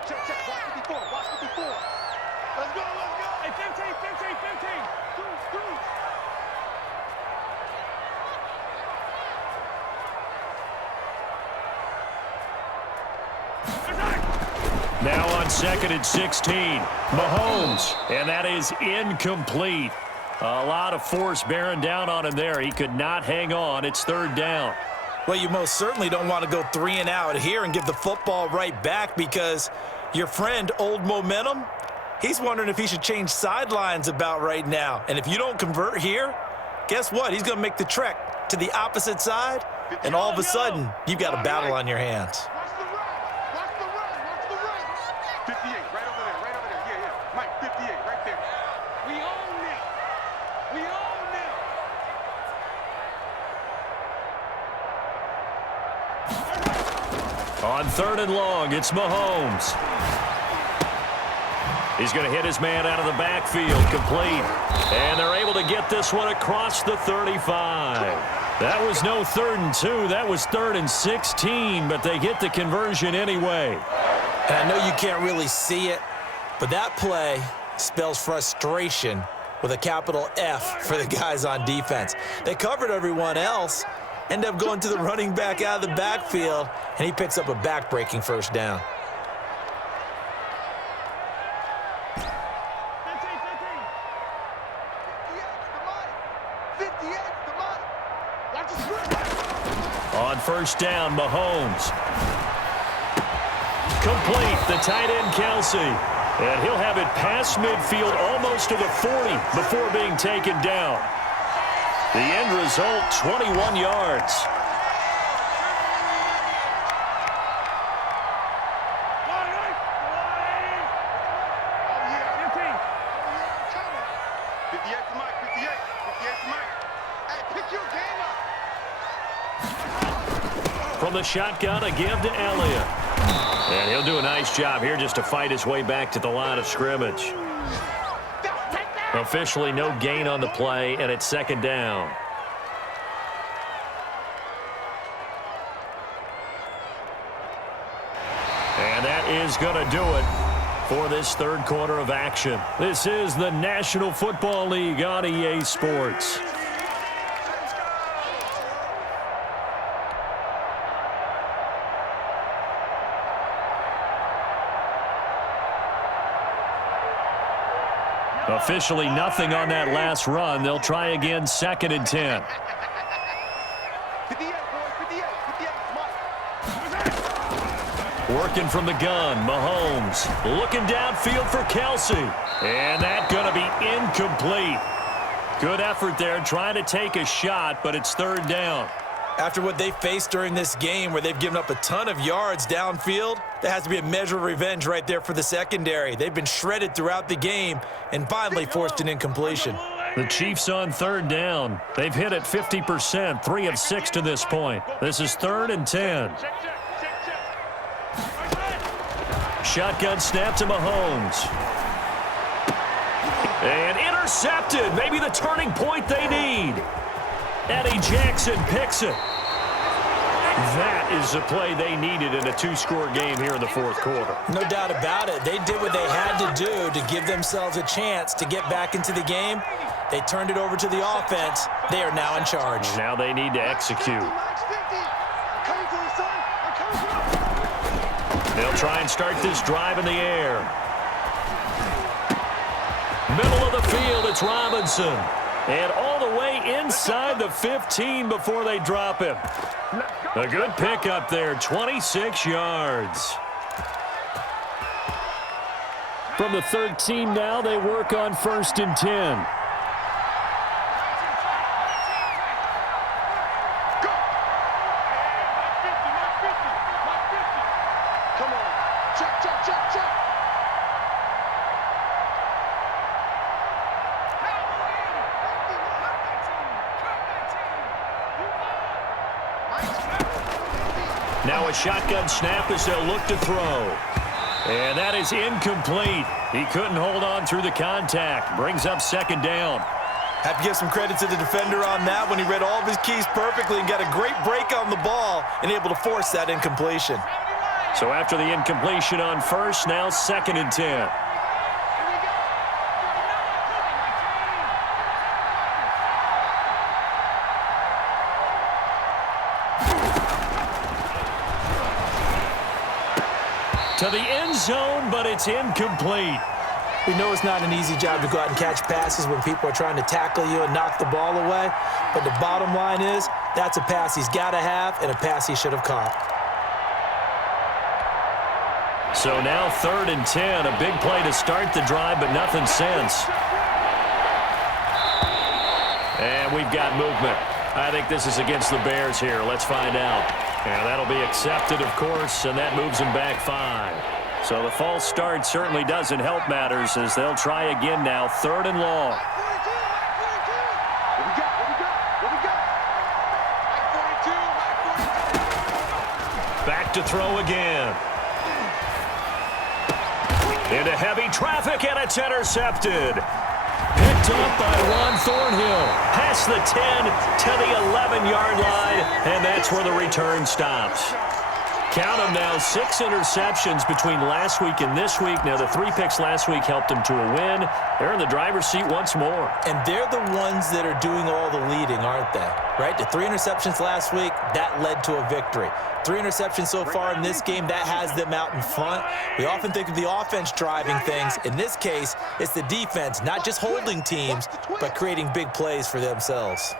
Check. Watch 54. Let's go. Hey, 15. Through. Now on 2nd and 16, Mahomes, and that is incomplete. A lot of force bearing down on him there. He could not hang on. It's 3rd down. Well, you most certainly don't want to go 3 and out here and give the football right back, because your friend, Old Momentum, he's wondering if he should change sidelines about right now. And if you don't convert here, guess what? He's going to make the trek to the opposite side, and all of a sudden, you've got a battle on your hands. 58, right over there. Yeah. Mike, 58, right there. We own it. On 3rd and long, it's Mahomes. He's going to hit his man out of the backfield, complete. And they're able to get this one across the 35. That was no 3rd and 2. That was 3rd and 16, but they get the conversion anyway. And I know you can't really see it, but that play spells frustration with a capital F for the guys on defense. They covered everyone else, end up going to the running back out of the backfield, and he picks up a back-breaking first down. On 1st down, Mahomes. Complete, the tight end, Kelsey. And he'll have it past midfield almost to the 40 before being taken down. The end result, 21 yards. From the shotgun, a give to Elliott. And he'll do a nice job here just to fight his way back to the line of scrimmage. Officially no gain on the play, and it's second down. And that is going to do it for this third quarter of action. This is the National Football League on EA Sports. Officially nothing on that last run. They'll try again, 2nd and 10. Working from the gun, Mahomes looking downfield for Kelsey. And that's going to be incomplete. Good effort there trying to take a shot, but it's 3rd down. After what they faced during this game where they've given up a ton of yards downfield, there has to be a measure of revenge right there for the secondary. They've been shredded throughout the game and finally forced an incompletion. The Chiefs on 3rd down. They've hit it 50%, 3 of 6 to this point. This is 3rd and 10. Shotgun snap to Mahomes. And intercepted. Maybe the turning point they need. Eddie Jackson picks it. That is the play they needed in a 2-score game here in the 4th quarter. No doubt about it. They did what they had to do to give themselves a chance to get back into the game. They turned it over to the offense. They are now in charge. Now they need to execute. They'll try and start this drive in the air. Middle of the field, it's Robinson. And all the way inside the 15 before they drop him. A good pickup there, 26 yards. From the 13 now, they work on 1st and 10. Now a shotgun snap as they'll look to throw. And that is incomplete. He couldn't hold on through the contact. Brings up 2nd down. Have to give some credit to the defender on that when he read all of his keys perfectly and got a great break on the ball and able to force that incompletion. So after the incompletion on 1st, now 2nd and 10. To the end zone, but it's incomplete. We know it's not an easy job to go out and catch passes when people are trying to tackle you and knock the ball away. But the bottom line is, that's a pass he's got to have and a pass he should have caught. So now 3rd and 10, a big play to start the drive, but nothing since. And we've got movement. I think this is against the Bears here. Let's find out. And that'll be accepted, of course, and that moves them back 5. So the false start certainly doesn't help matters as they'll try again now, 3rd and long. Back to throw again. Into heavy traffic, and it's intercepted. Picked up by Ron Thornhill. Past the 10 to the 11-yard line, and that's where the return stops. Count them now, 6 interceptions between last week and this week. Now, the 3 picks last week helped them to a win. They're in the driver's seat once more. And they're the ones that are doing all the leading, aren't they? Right? The 3 interceptions last week, that led to a victory. 3 interceptions so far in this game, that has them out in front. We often think of the offense driving things. In this case, it's the defense, not just holding teams, but creating big plays for themselves.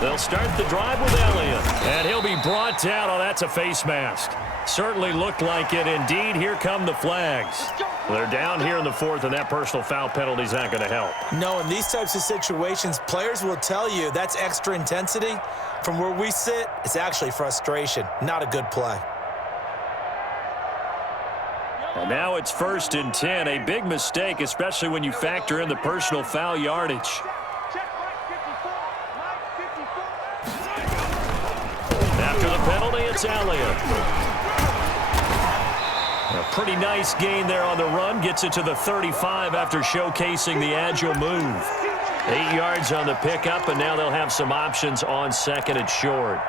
They'll start the drive with Elliott, and he'll be brought down. Oh, that's a face mask. Certainly looked like it. Indeed, here come the flags. They're down here in the 4th, and that personal foul penalty is not going to help. No, in these types of situations, players will tell you that's extra intensity. From where we sit, it's actually frustration, not a good play. And now it's 1st and 10, a big mistake, especially when you factor in the personal foul yardage. penalty. It's Elliott. A pretty nice gain there on the run. Gets it to the 35 after showcasing the agile move. 8 yards on the pickup, and now they'll have some options on second and short.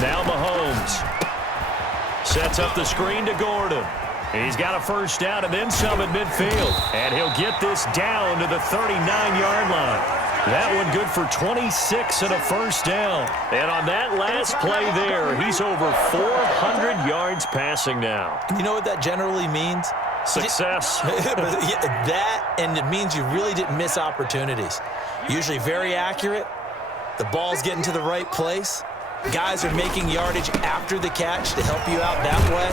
Now Mahomes sets up the screen to Gordon. He's got a first down and then some at midfield. And he'll get this down to the 39-yard line. That one good for 26 and a first down. And on that last play there, he's over 400 yards passing now. You know what that generally means? Success. That, and it means you really didn't miss opportunities. Usually very accurate. The ball's getting to the right place. Guys are making yardage after the catch to help you out that way.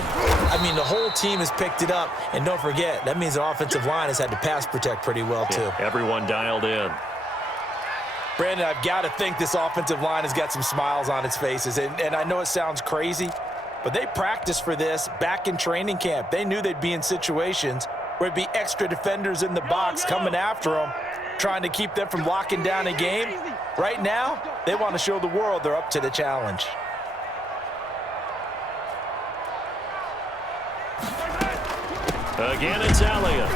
I mean, the whole team has picked it up. And don't forget, that means the offensive line has had to pass protect pretty well, too. Yeah, everyone dialed in. Brandon, I've got to think this offensive line has got some smiles on its faces. And I know it sounds crazy, but they practiced for this back in training camp. They knew they'd be in situations where it'd be extra defenders in the box coming after them, trying to keep them from locking down a game. Right now, they want to show the world they're up to the challenge. Again, it's Elliott.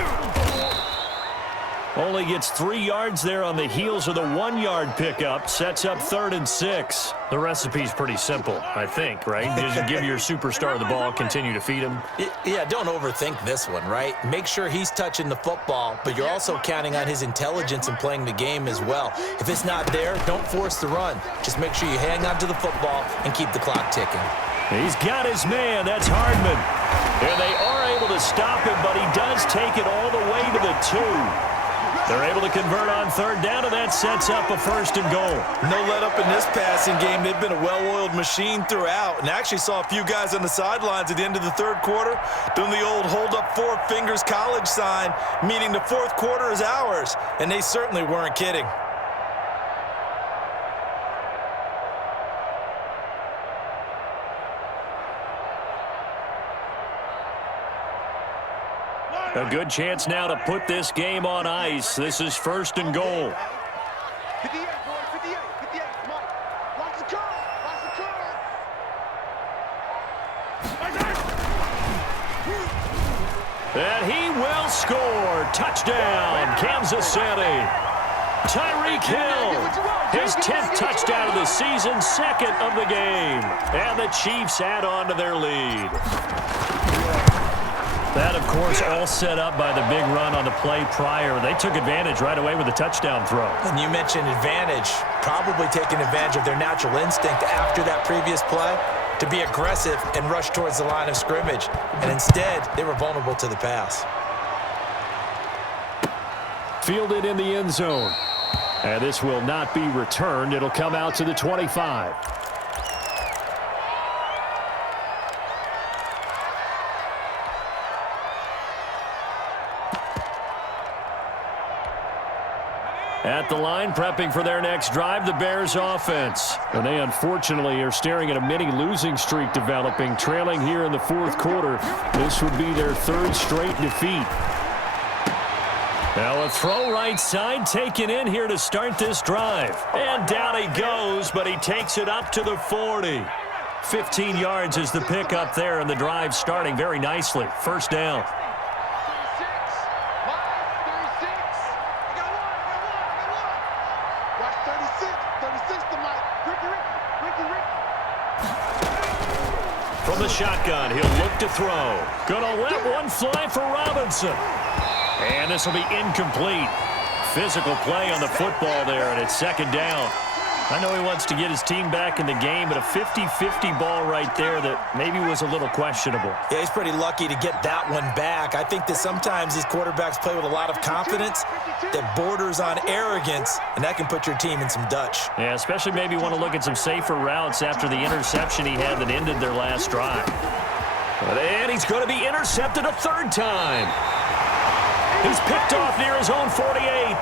Only gets 3 yards there on the heels of the 1-yard pickup. Sets up 3rd and 6. The recipe's pretty simple, I think, right? Just give your superstar the ball, continue to feed him. Yeah, don't overthink this one, right? Make sure he's touching the football, but you're also counting on his intelligence in playing the game as well. If it's not there, don't force the run. Just make sure you hang on to the football and keep the clock ticking. He's got his man. That's Hardman. And they are able to stop him, but he does take it all the way to the 2. They're able to convert on 3rd down, and that sets up a 1st and goal. No let up in this passing game. They've been a well-oiled machine throughout, and actually saw a few guys on the sidelines at the end of the 3rd quarter doing the old hold up 4 fingers college sign, meaning the 4th quarter is ours, and they certainly weren't kidding. A good chance now to put this game on ice. This is 1st and goal. 58, boy, 58, 58, come on. Watch the curve, watch the curve. And he will score. Touchdown, Kansas City. Tyreek Hill, his 10th touchdown of the season, 2nd of the game. And the Chiefs add on to their lead. That, of course, all set up by the big run on the play prior. They took advantage right away with a touchdown throw. And you mentioned advantage, probably taking advantage of their natural instinct after that previous play to be aggressive and rush towards the line of scrimmage. And instead, they were vulnerable to the pass. Fielded in the end zone. And this will not be returned. It'll come out to the 25. At the line, prepping for their next drive, the Bears offense. And they, unfortunately, are staring at a mini losing streak developing, trailing here in the 4th quarter. This would be their 3rd straight defeat. Now a throw right side taken in here to start this drive. And down he goes, but he takes it up to the 40. 15 yards is the pickup there, and the drive starting very nicely. 1st down. From the shotgun, he'll look to throw. Gonna let one fly for Robinson. And this will be incomplete. Physical play on the football there, and it's 2nd down. I know he wants to get his team back in the game, but a 50-50 ball right there that maybe was a little questionable. Yeah, he's pretty lucky to get that one back. I think that sometimes these quarterbacks play with a lot of confidence that borders on arrogance, and that can put your team in some Dutch. Yeah, especially maybe want to look at some safer routes after the interception he had that ended their last drive. And he's going to be intercepted a 3rd time. He's picked off near his own 48.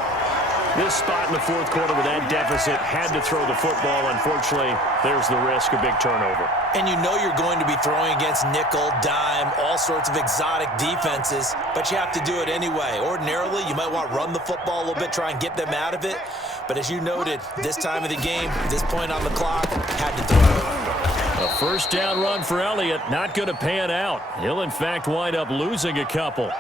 This spot in the fourth quarter with that deficit had to throw the football. Unfortunately, there's the risk of big turnover. And you know you're going to be throwing against nickel, dime, all sorts of exotic defenses, but you have to do it anyway. Ordinarily, you might want to run the football a little bit, try and get them out of it. But as you noted, this time of the game, this point on the clock, had to throw. A first down run for Elliott, not going to pan out. He'll, in fact, wind up losing a couple.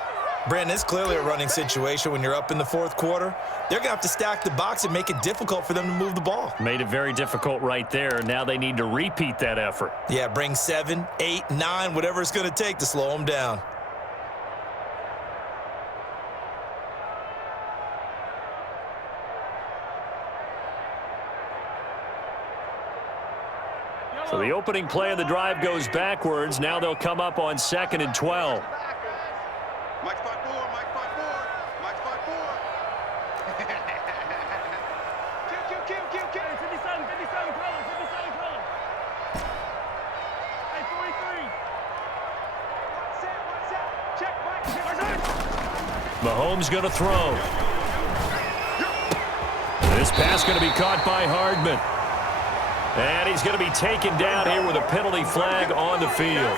Brandon, it's clearly a running situation when you're up in the fourth quarter. They're going to have to stack the box and make it difficult for them to move the ball. Made it very difficult right there. Now they need to repeat that effort. Yeah, bring 7, 8, 9, whatever it's going to take to slow them down. So the opening play of the drive goes backwards. Now they'll come up on 2nd and 12. Mike 5-4, Mike 5-4, Mike 5-4. Kill. 57, color, 57, color. Hey, 43. What's that? Check, Mike. Mahomes going to throw. This pass going to be caught by Hardman. And he's going to be taken down here with a penalty flag on the field.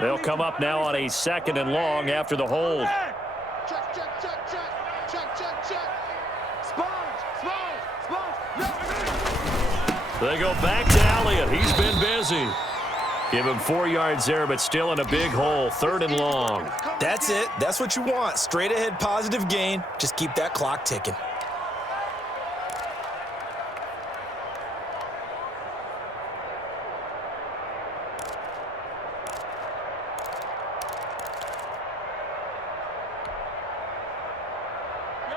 They'll come up now on a 2nd and long after the hold. Check. Sponge. They go back to Elliott. He's been busy. Give him 4 yards there, but still in a big hole. 3rd and long. That's it. That's what you want. Straight ahead, positive gain. Just keep that clock ticking.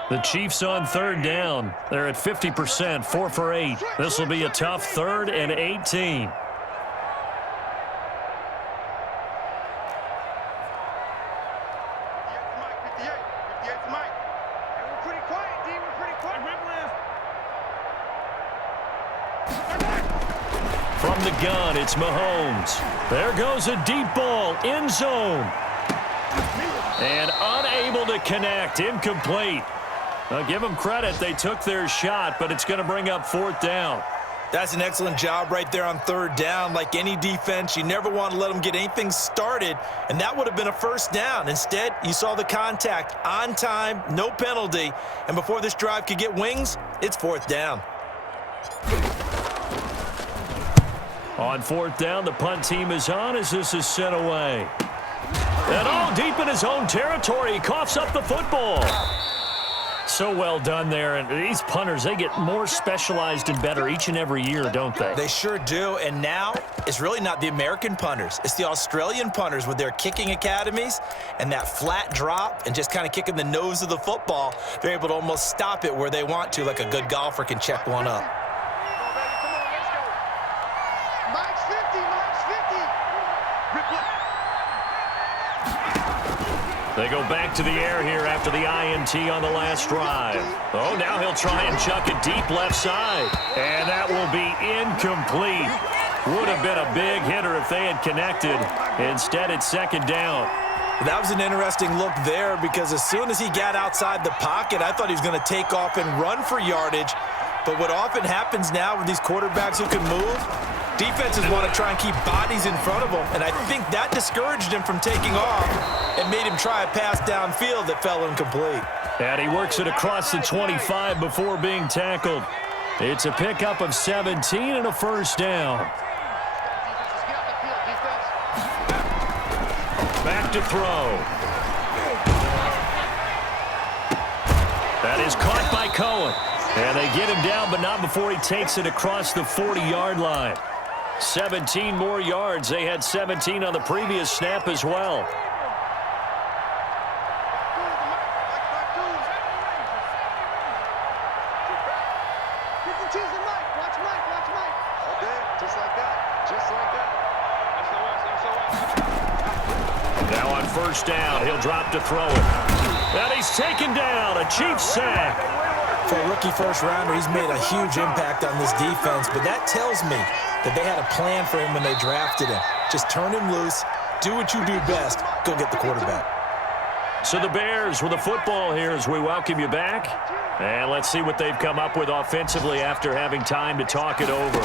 The Chiefs on 3rd down. They're at 50%, 4 for 8. This will be a tough 3rd and 18. From the gun, it's Mahomes. There goes a deep ball, end zone. And unable to connect, incomplete. Now, give them credit. They took their shot, but it's going to bring up 4th down. That's an excellent job right there on 3rd down. Like any defense, you never want to let them get anything started, and that would have been a 1st down. Instead, you saw the contact on time, no penalty, and before this drive could get wings, it's 4th down. On 4th down, the punt team is on as this is sent away. And all deep in his own territory, he coughs up the football. So well done there. And these punters, they get more specialized and better each and every year, don't they? They sure do. And now it's really not the American punters. It's the Australian punters with their kicking academies and that flat drop and just kind of kicking the nose of the football. They're able to almost stop it where they want to, like a good golfer can check one up. Mike's 50. They go back to the air here after the INT on the last drive. Oh, now he'll try and chuck it deep left side. And that will be incomplete. Would have been a big hitter if they had connected. Instead, it's 2nd down. That was an interesting look there because as soon as he got outside the pocket, I thought he was going to take off and run for yardage. But what often happens now with these quarterbacks who can move, defenses want to try and keep bodies in front of them, and I think that discouraged him from taking off and made him try a pass downfield that fell incomplete. And he works it across the 25 before being tackled. It's a pickup of 17 and a 1st down. Back to throw. That is caught by Cohen. And they get him down, but not before he takes it across the 40-yard line. 17 more yards. They had 17 on the previous snap as well. Now on 1st down, he'll drop to throw it. And he's taken down. A Chiefs sack. For a rookie first-rounder, he's made a huge impact on this defense, but that tells me that they had a plan for him when they drafted him. Just turn him loose, do what you do best, go get the quarterback. So the Bears with the football here as we welcome you back. And let's see what they've come up with offensively after having time to talk it over.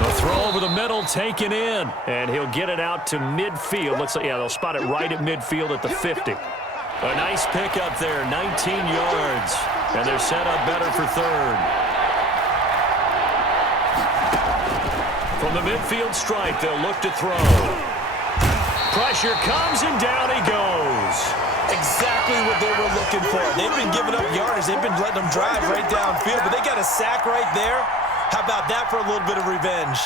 The throw over the middle, taken in. And he'll get it out to midfield. Looks like, yeah, they'll spot it right at midfield at the 50. A nice pickup there, 19 yards. And they're set up better for third. From the midfield stripe, they'll look to throw. Pressure comes, and down he goes. Exactly what they were looking for. They've been giving up yardage. They've been letting them drive right downfield, but they got a sack right there. How about that for a little bit of revenge?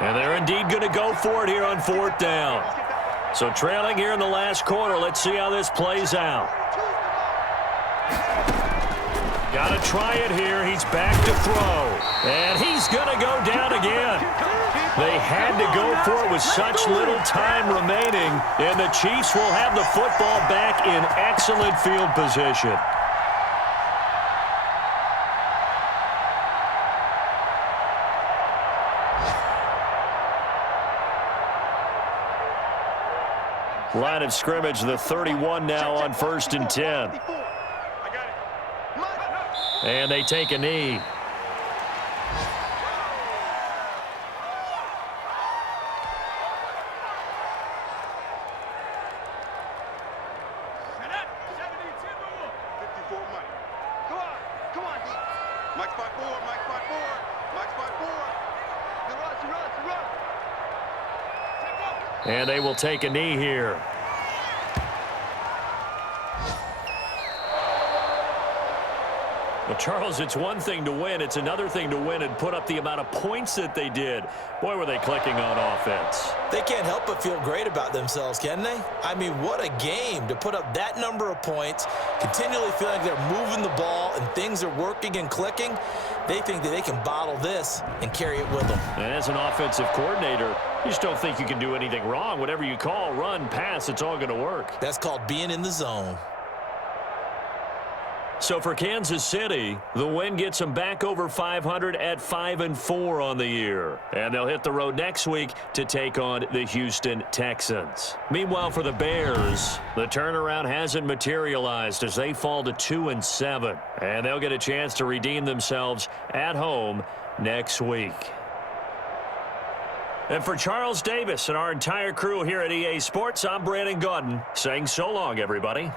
And they're indeed going to go for it here on fourth down. So trailing here in the last quarter. Let's see how this plays out. Got to try it here. He's back to throw. And he's going to go down again. They had to go for it with such little time remaining. And the Chiefs will have the football back in excellent field position. Line of scrimmage, the 31 now on 1st and 10. And they take a knee. And they will take a knee here. Well, Charles, it's one thing to win. It's another thing to win and put up the amount of points that they did. Boy, were they clicking on offense. They can't help but feel great about themselves, can they? I mean, what a game to put up that number of points, continually feeling like they're moving the ball and things are working and clicking. They think that they can bottle this and carry it with them. And as an offensive coordinator, you just don't think you can do anything wrong. Whatever you call, run, pass, it's all going to work. That's called being in the zone. So for Kansas City, the win gets them back over 500 at 5-4 on the year. And they'll hit the road next week to take on the Houston Texans. Meanwhile, for the Bears, the turnaround hasn't materialized as they fall to 2-7. And they'll get a chance to redeem themselves at home next week. And for Charles Davis and our entire crew here at EA Sports, I'm Brandon Gaudin saying so long, everybody.